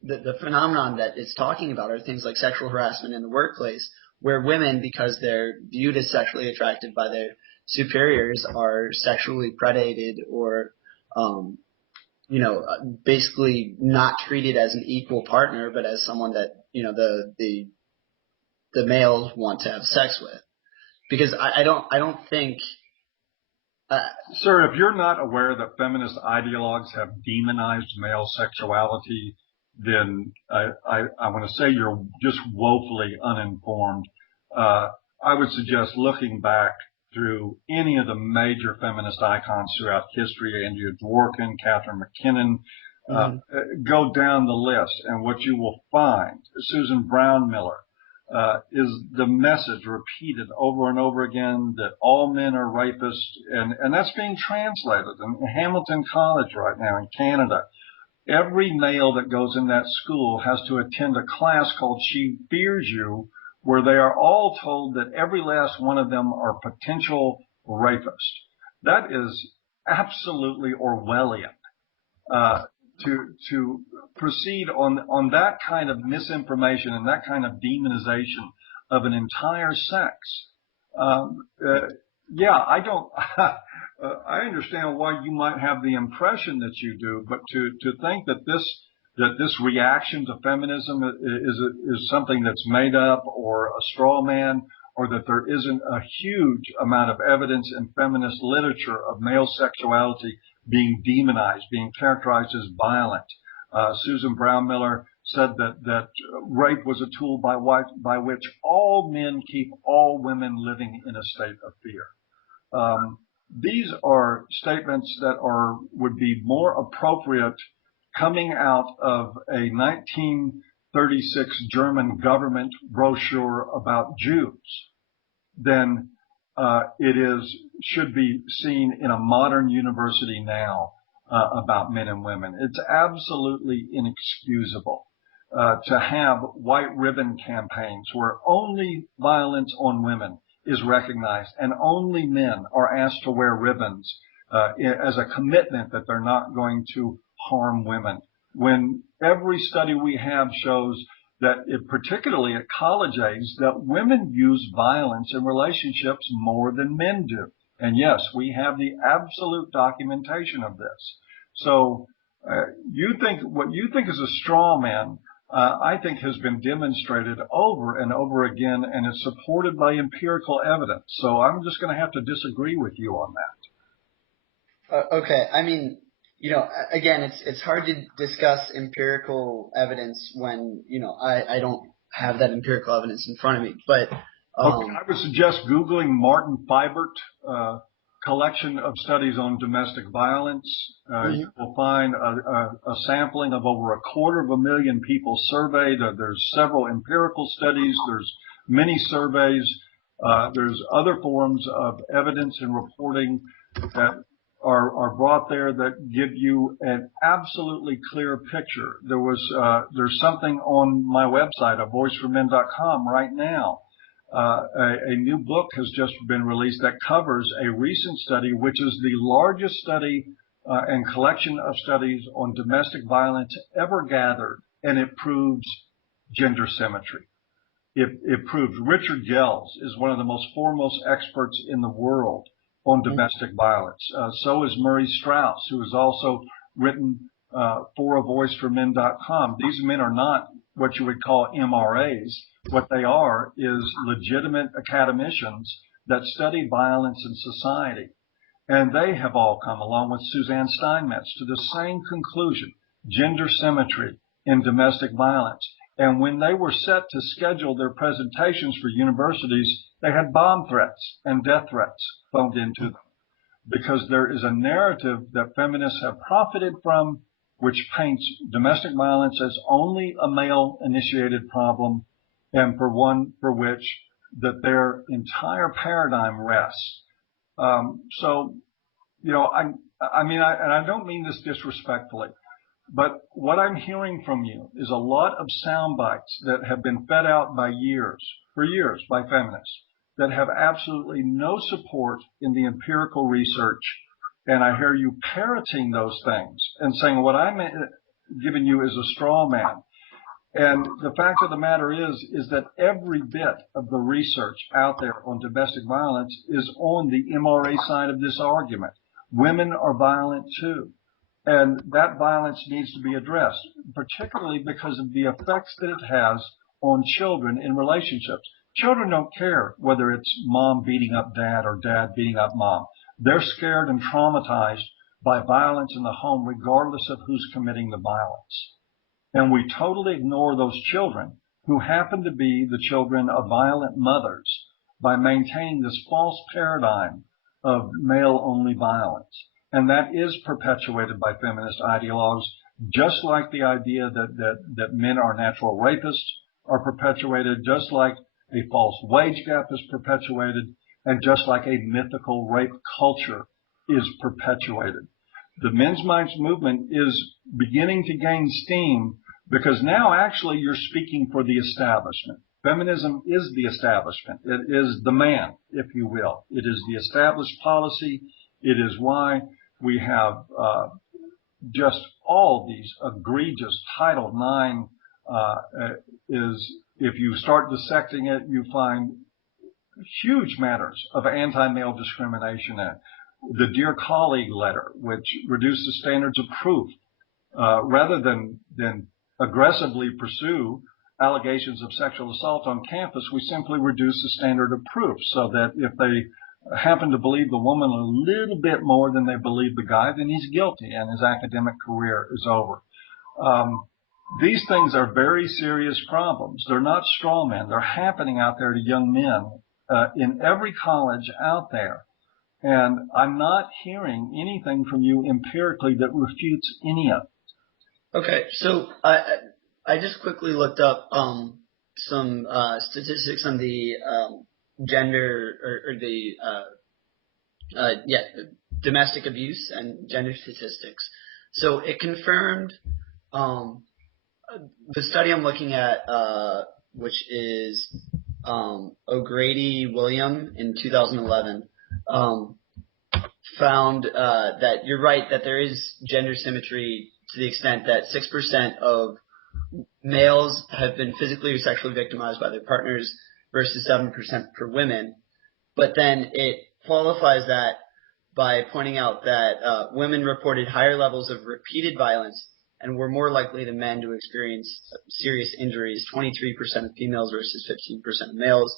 the phenomenon that it's talking about are things like sexual harassment in the workplace, where women, because they're viewed as sexually attracted by their superiors, are sexually predated or, basically not treated as an equal partner, but as someone that, the males want to have sex with. Because I don't think. Sir, if you're not aware that feminist ideologues have demonized male sexuality, then I want to say you're just woefully uninformed. I would suggest looking back through any of the major feminist icons throughout history, Andrea Dworkin, Catherine McKinnon, go down the list, and what you will find, Susan Brown Miller, is the message repeated over and over again that all men are rapists, and that's being translated in Hamilton College right now in Canada. Every male that goes in that school has to attend a class called She Fears You, where they are all told that every last one of them are potential rapists. That is absolutely Orwellian. To proceed on that kind of misinformation and that kind of demonization of an entire sex. I don't. I understand why you might have the impression that you do, but to think that this reaction to feminism is something that's made up or a straw man, or that there isn't a huge amount of evidence in feminist literature of male sexuality being demonized, being characterized as violent. Susan Brown Miller said that rape was a tool by which all men keep all women living in a state of fear. These are statements that would be more appropriate coming out of a 1936 German government brochure about Jews than should be seen in a modern university now about men and women. It's absolutely inexcusable to have white ribbon campaigns where only violence on women is recognized and only men are asked to wear ribbons as a commitment that they're not going to harm women. When every study we have shows that, particularly at college age, that women use violence in relationships more than men do. And yes, we have the absolute documentation of this. So what you think is a straw man, I think has been demonstrated over and over again, and is supported by empirical evidence. So I'm just going to have to disagree with you on that. Okay. I mean, again, it's hard to discuss empirical evidence when, I don't have that empirical evidence in front of me. But okay, I would suggest Googling Martin Fibert, collection of studies on domestic violence. You will find a sampling of over 250,000 people surveyed. There's several empirical studies. There's many surveys. There's other forms of evidence and reporting that are brought there that give you an absolutely clear picture. There's something on my website, avoiceformen.com, right now. A new book has just been released that covers a recent study, which is the largest study and collection of studies on domestic violence ever gathered, and it proves gender symmetry. It proves Richard Gels is one of the most foremost experts in the world on domestic violence. So is Murray Strauss, who has also written for avoiceformen.com. These men are not what you would call MRAs. What they are is legitimate academicians that study violence in society. And they have all come, along with Suzanne Steinmetz, to the same conclusion: gender symmetry in domestic violence. And when they were set to schedule their presentations for universities, they had bomb threats and death threats phoned into them. because there is a narrative that feminists have profited from, which paints domestic violence as only a male-initiated problem, and for one for which that their entire paradigm rests. So, you know, and I don't mean this disrespectfully, but what I'm hearing from you is a lot of sound bites that have been fed out for years by feminists that have absolutely no support in the empirical research. And I hear you parroting those things and saying what I'm giving you is a straw man. And the fact of the matter is that every bit of the research out there on domestic violence is on the MRA side of this argument. Women are violent too. And that violence needs to be addressed, particularly because of the effects that it has on children in relationships. Children don't care whether it's mom beating up dad or dad beating up mom. They're scared and traumatized by violence in the home, regardless of who's committing the violence. And we totally ignore those children who happen to be the children of violent mothers by maintaining this false paradigm of male-only violence. And that is perpetuated by feminist ideologues, just like the idea that men are natural rapists are perpetuated, just like a false wage gap is perpetuated, and just like a mythical rape culture is perpetuated. The men's rights movement is beginning to gain steam because now actually you're speaking for the establishment. Feminism is the establishment. It is the man, if you will. It is the established policy. It is why we have just all these egregious Title IX is, if you start dissecting it, you find huge matters of anti-male discrimination in it. The Dear Colleague letter, which reduces standards of proof, rather than aggressively pursue allegations of sexual assault on campus, we simply reduce the standard of proof so that if they happen to believe the woman a little bit more than they believe the guy, then he's guilty and his academic career is over. These things are very serious problems. They're not straw men. They're happening out there to young men in every college out there. And I'm not hearing anything from you empirically that refutes any of it. Okay, so I just quickly looked up some statistics on the gender or the domestic abuse and gender statistics. So it confirmed the study I'm looking at, which is O'Grady-William in 2011, found that you're right that there is gender symmetry to the extent that 6% of males have been physically or sexually victimized by their partners versus 7% for women. But then it qualifies that by pointing out that women reported higher levels of repeated violence and were more likely than men to experience serious injuries. 23% of females versus 15% of males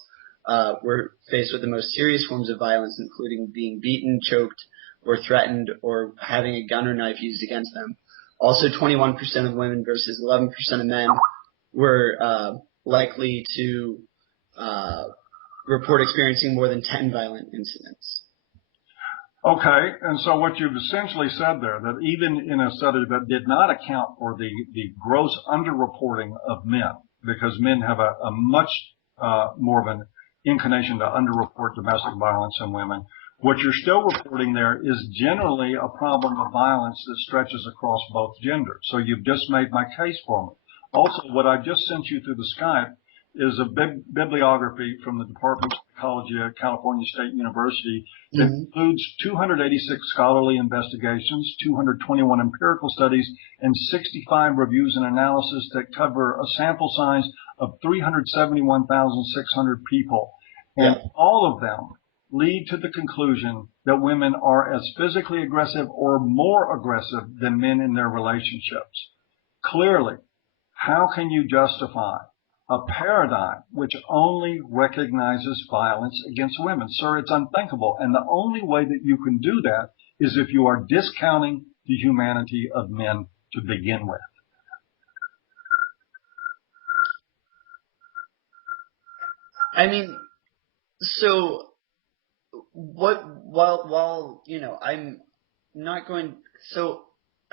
were faced with the most serious forms of violence, including being beaten, choked, or threatened, or having a gun or knife used against them. Also, 21% of women versus 11% of men were likely to report experiencing more than 10 violent incidents. Okay, and so what you've essentially said there, that even in a study that did not account for the gross underreporting of men, because men have a much more of an inclination to underreport domestic violence than women, what you're still reporting there is generally a problem of violence that stretches across both genders. So you've just made my case for me. Also, what I just sent you through the Skype is a bibliography from the Department of Psychology at California State University that includes 286 scholarly investigations, 221 empirical studies, and 65 reviews and analysis that cover a sample size of 371,600 people. And all of them lead to the conclusion that women are as physically aggressive or more aggressive than men in their relationships. Clearly, how can you justify a paradigm which only recognizes violence against women? Sir, it's unthinkable. And the only way that you can do that is if you are discounting the humanity of men to begin with. I mean, so what while I'm not going. So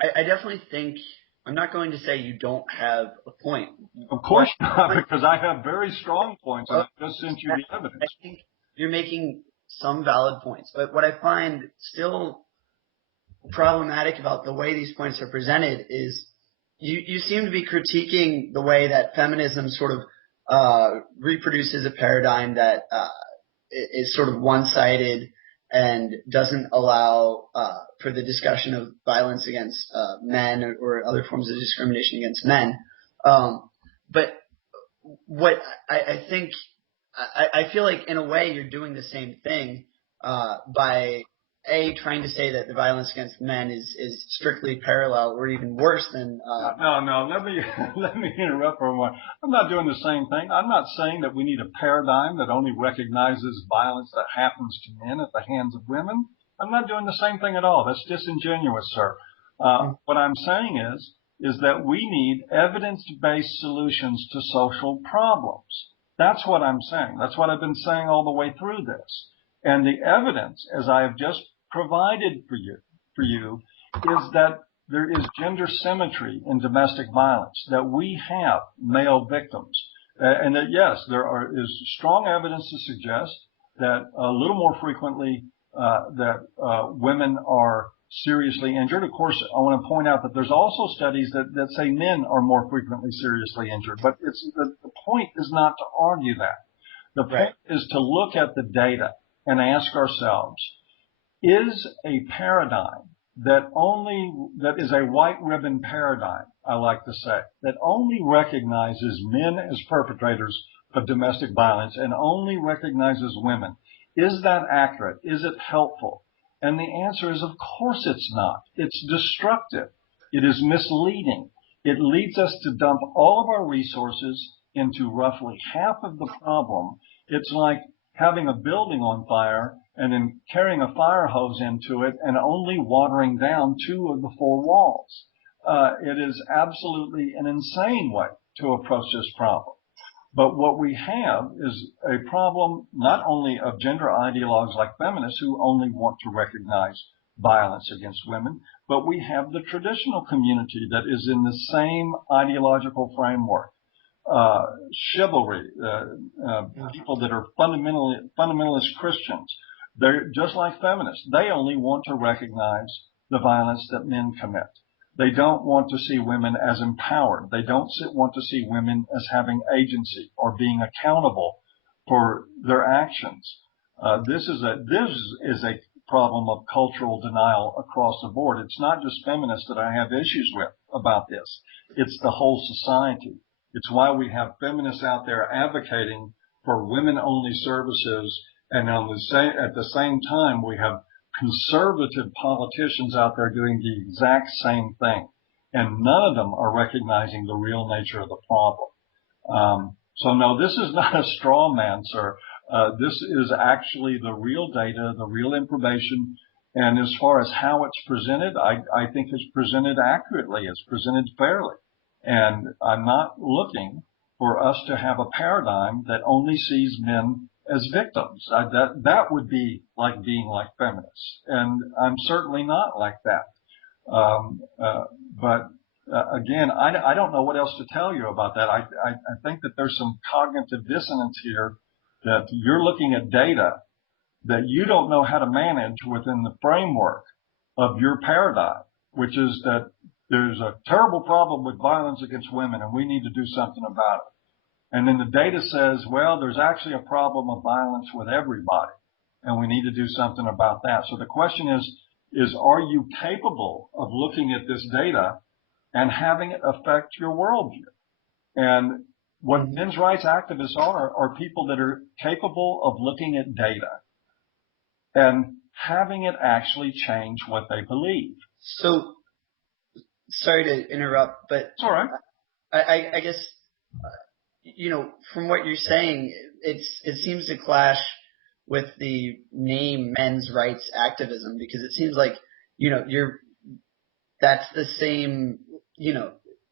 I definitely think I'm not going to say you don't have a point. Of What course not, because I have very strong points, and I, I just sent you the I evidence. think you're making some valid points, but what I find still problematic about the way these points are presented is you seem to be critiquing the way that feminism sort of reproduces a paradigm that is sort of one-sided and doesn't allow for the discussion of violence against men or other forms of discrimination against men. But what I think, I feel like in a way you're doing the same thing by trying to say that the violence against men is strictly parallel or even worse than. No. Let me interrupt for a moment. I'm not doing the same thing. I'm not saying that we need a paradigm that only recognizes violence that happens to men at the hands of women. I'm not doing the same thing at all. That's disingenuous, sir. What I'm saying is that we need evidence-based solutions to social problems. That's what I'm saying. That's what I've been saying all the way through this. And the evidence, as I have just provided for you, is that there is gender symmetry in domestic violence, that we have male victims, and that yes, is strong evidence to suggest that a little more frequently that women are seriously injured. Of course, I want to point out that there's also studies that say men are more frequently seriously injured, but the point is not to argue that. The point is to look at the data and ask ourselves, is a paradigm that is a white ribbon paradigm, I like to say, that only recognizes men as perpetrators of domestic violence and only recognizes women, is that accurate? Is it helpful? And the answer is, of course it's not. It's destructive. It is misleading. It leads us to dump all of our resources into roughly half of the problem. It's like having a building on fire and then carrying a fire hose into it and only watering down 2 of the 4 walls. It is absolutely an insane way to approach this problem. But what we have is a problem not only of gender ideologues like feminists who only want to recognize violence against women, but we have the traditional community that is in the same ideological framework. Chivalry, people that are fundamentalist Christians. They're just like feminists. They only want to recognize the violence that men commit. They don't want to see women as empowered. They don't want to see women as having agency or being accountable for their actions. This is a problem of cultural denial across the board. It's not just feminists that I have issues with about this. It's the whole society. It's why we have feminists out there advocating for women-only services, and at the same time we have conservative politicians out there doing the exact same thing, and none of them are recognizing the real nature of the problem. So no, this is not a straw man, sir. This is actually the real data, the real information, and as far as how it's presented, I think it's presented accurately. It's presented fairly. And I'm not looking for us to have a paradigm that only sees men as victims. That would be like being like feminists. And I'm certainly not like that. But again, I don't know what else to tell you about that. I think that there's some cognitive dissonance here, that you're looking at data that you don't know how to manage within the framework of your paradigm, which is that there's a terrible problem with violence against women and we need to do something about it. And then the data says, well, there's actually a problem of violence with everybody and we need to do something about that. So the question is are you capable of looking at this data and having it affect your worldview? And what men's rights activists are people that are capable of looking at data and having it actually change what they believe. So, sorry to interrupt, but it's all right. I guess, from what you're saying, it seems to clash with the name men's rights activism, because it seems like, that's the same,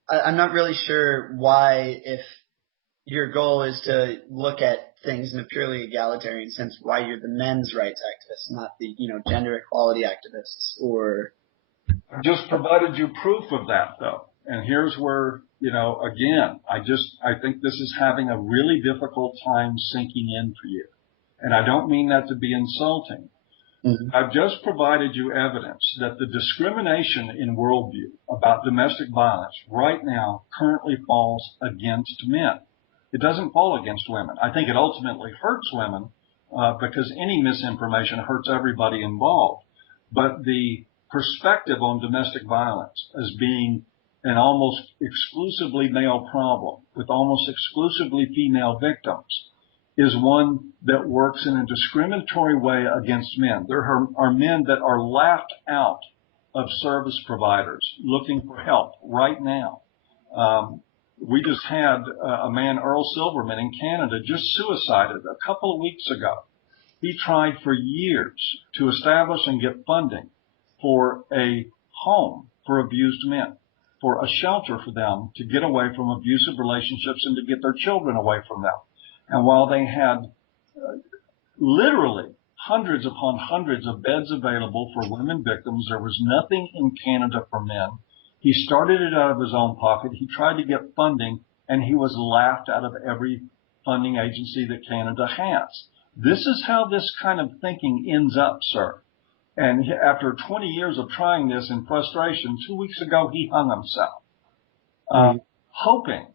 I'm not really sure why, if your goal is to look at things in a purely egalitarian sense, why you're the men's rights activists, not the, gender equality activists, or... I've just provided you proof of that, though. And here's where, again, I think this is having a really difficult time sinking in for you. And I don't mean that to be insulting. Mm-hmm. I've just provided you evidence that the discrimination in worldview about domestic violence right now currently falls against men. It doesn't fall against women. I think it ultimately hurts women because any misinformation hurts everybody involved. But the perspective on domestic violence as being an almost exclusively male problem with almost exclusively female victims is one that works in a discriminatory way against men. There are men that are laughed out of service providers looking for help right now. We just had a man, Earl Silverman in Canada, just suicided a couple of weeks ago. He tried for years to establish and get funding for a home for abused men, for a shelter for them to get away from abusive relationships and to get their children away from them. And while they had literally hundreds upon hundreds of beds available for women victims, there was nothing in Canada for men. He started it out of his own pocket. He tried to get funding, and he was laughed out of every funding agency that Canada has. This is how this kind of thinking ends up, sir. And after 20 years of trying this in frustration, 2 weeks ago he hung himself, hoping,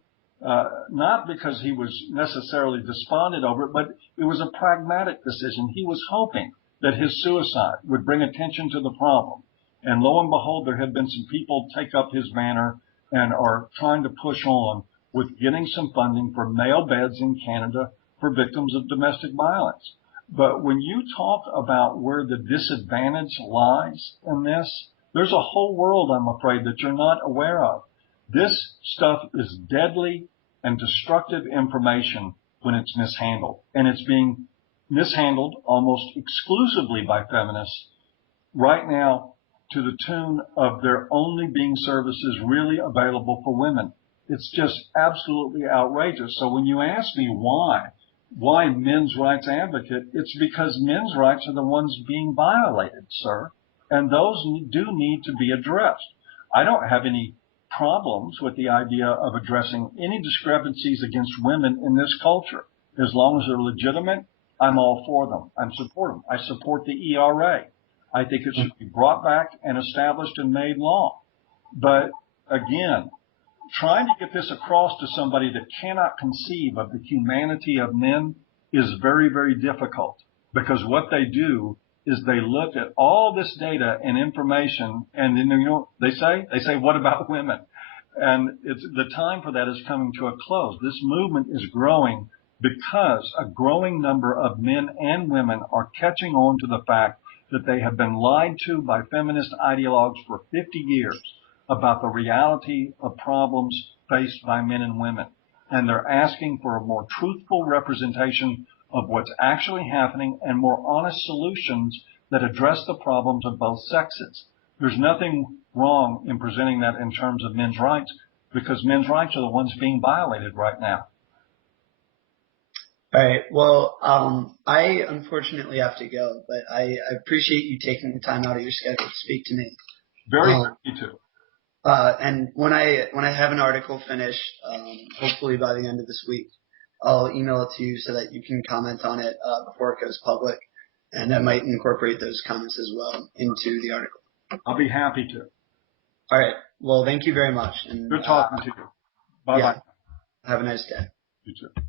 not because he was necessarily despondent over it, but it was a pragmatic decision. He was hoping that his suicide would bring attention to the problem. And lo and behold, there have been some people take up his banner and are trying to push on with getting some funding for male beds in Canada for victims of domestic violence. But when you talk about where the disadvantage lies in this, there's a whole world, I'm afraid, that you're not aware of. This stuff is deadly and destructive information when it's mishandled. And it's being mishandled almost exclusively by feminists right now to the tune of there only being services really available for women. It's just absolutely outrageous. So when you ask me why men's rights advocate, it's because men's rights are the ones being violated, sir. And those do need to be addressed. I don't have any problems with the idea of addressing any discrepancies against women in this culture. As long as they're legitimate, I'm all for them. I support them. I support the ERA. I think it should be brought back and established and made law. But again, trying to get this across to somebody that cannot conceive of the humanity of men is very, very difficult, because what they do is they look at all this data and information, and then they say, what about women? And the time for that is coming to a close. This movement is growing because a growing number of men and women are catching on to the fact that they have been lied to by feminist ideologues for 50 years about the reality of problems faced by men and women. And they're asking for a more truthful representation of what's actually happening and more honest solutions that address the problems of both sexes. There's nothing wrong in presenting that in terms of men's rights, because men's rights are the ones being violated right now. All right. Well, I unfortunately have to go, but I appreciate you taking the time out of your schedule to speak to me. Very happy to. And when I have an article finished, hopefully by the end of this week, I'll email it to you so that you can comment on it before it goes public, and I might incorporate those comments as well into the article. I'll be happy to. All right. Well, thank you very much. And good talking to you. Bye-bye. Yeah, have a nice day. You too.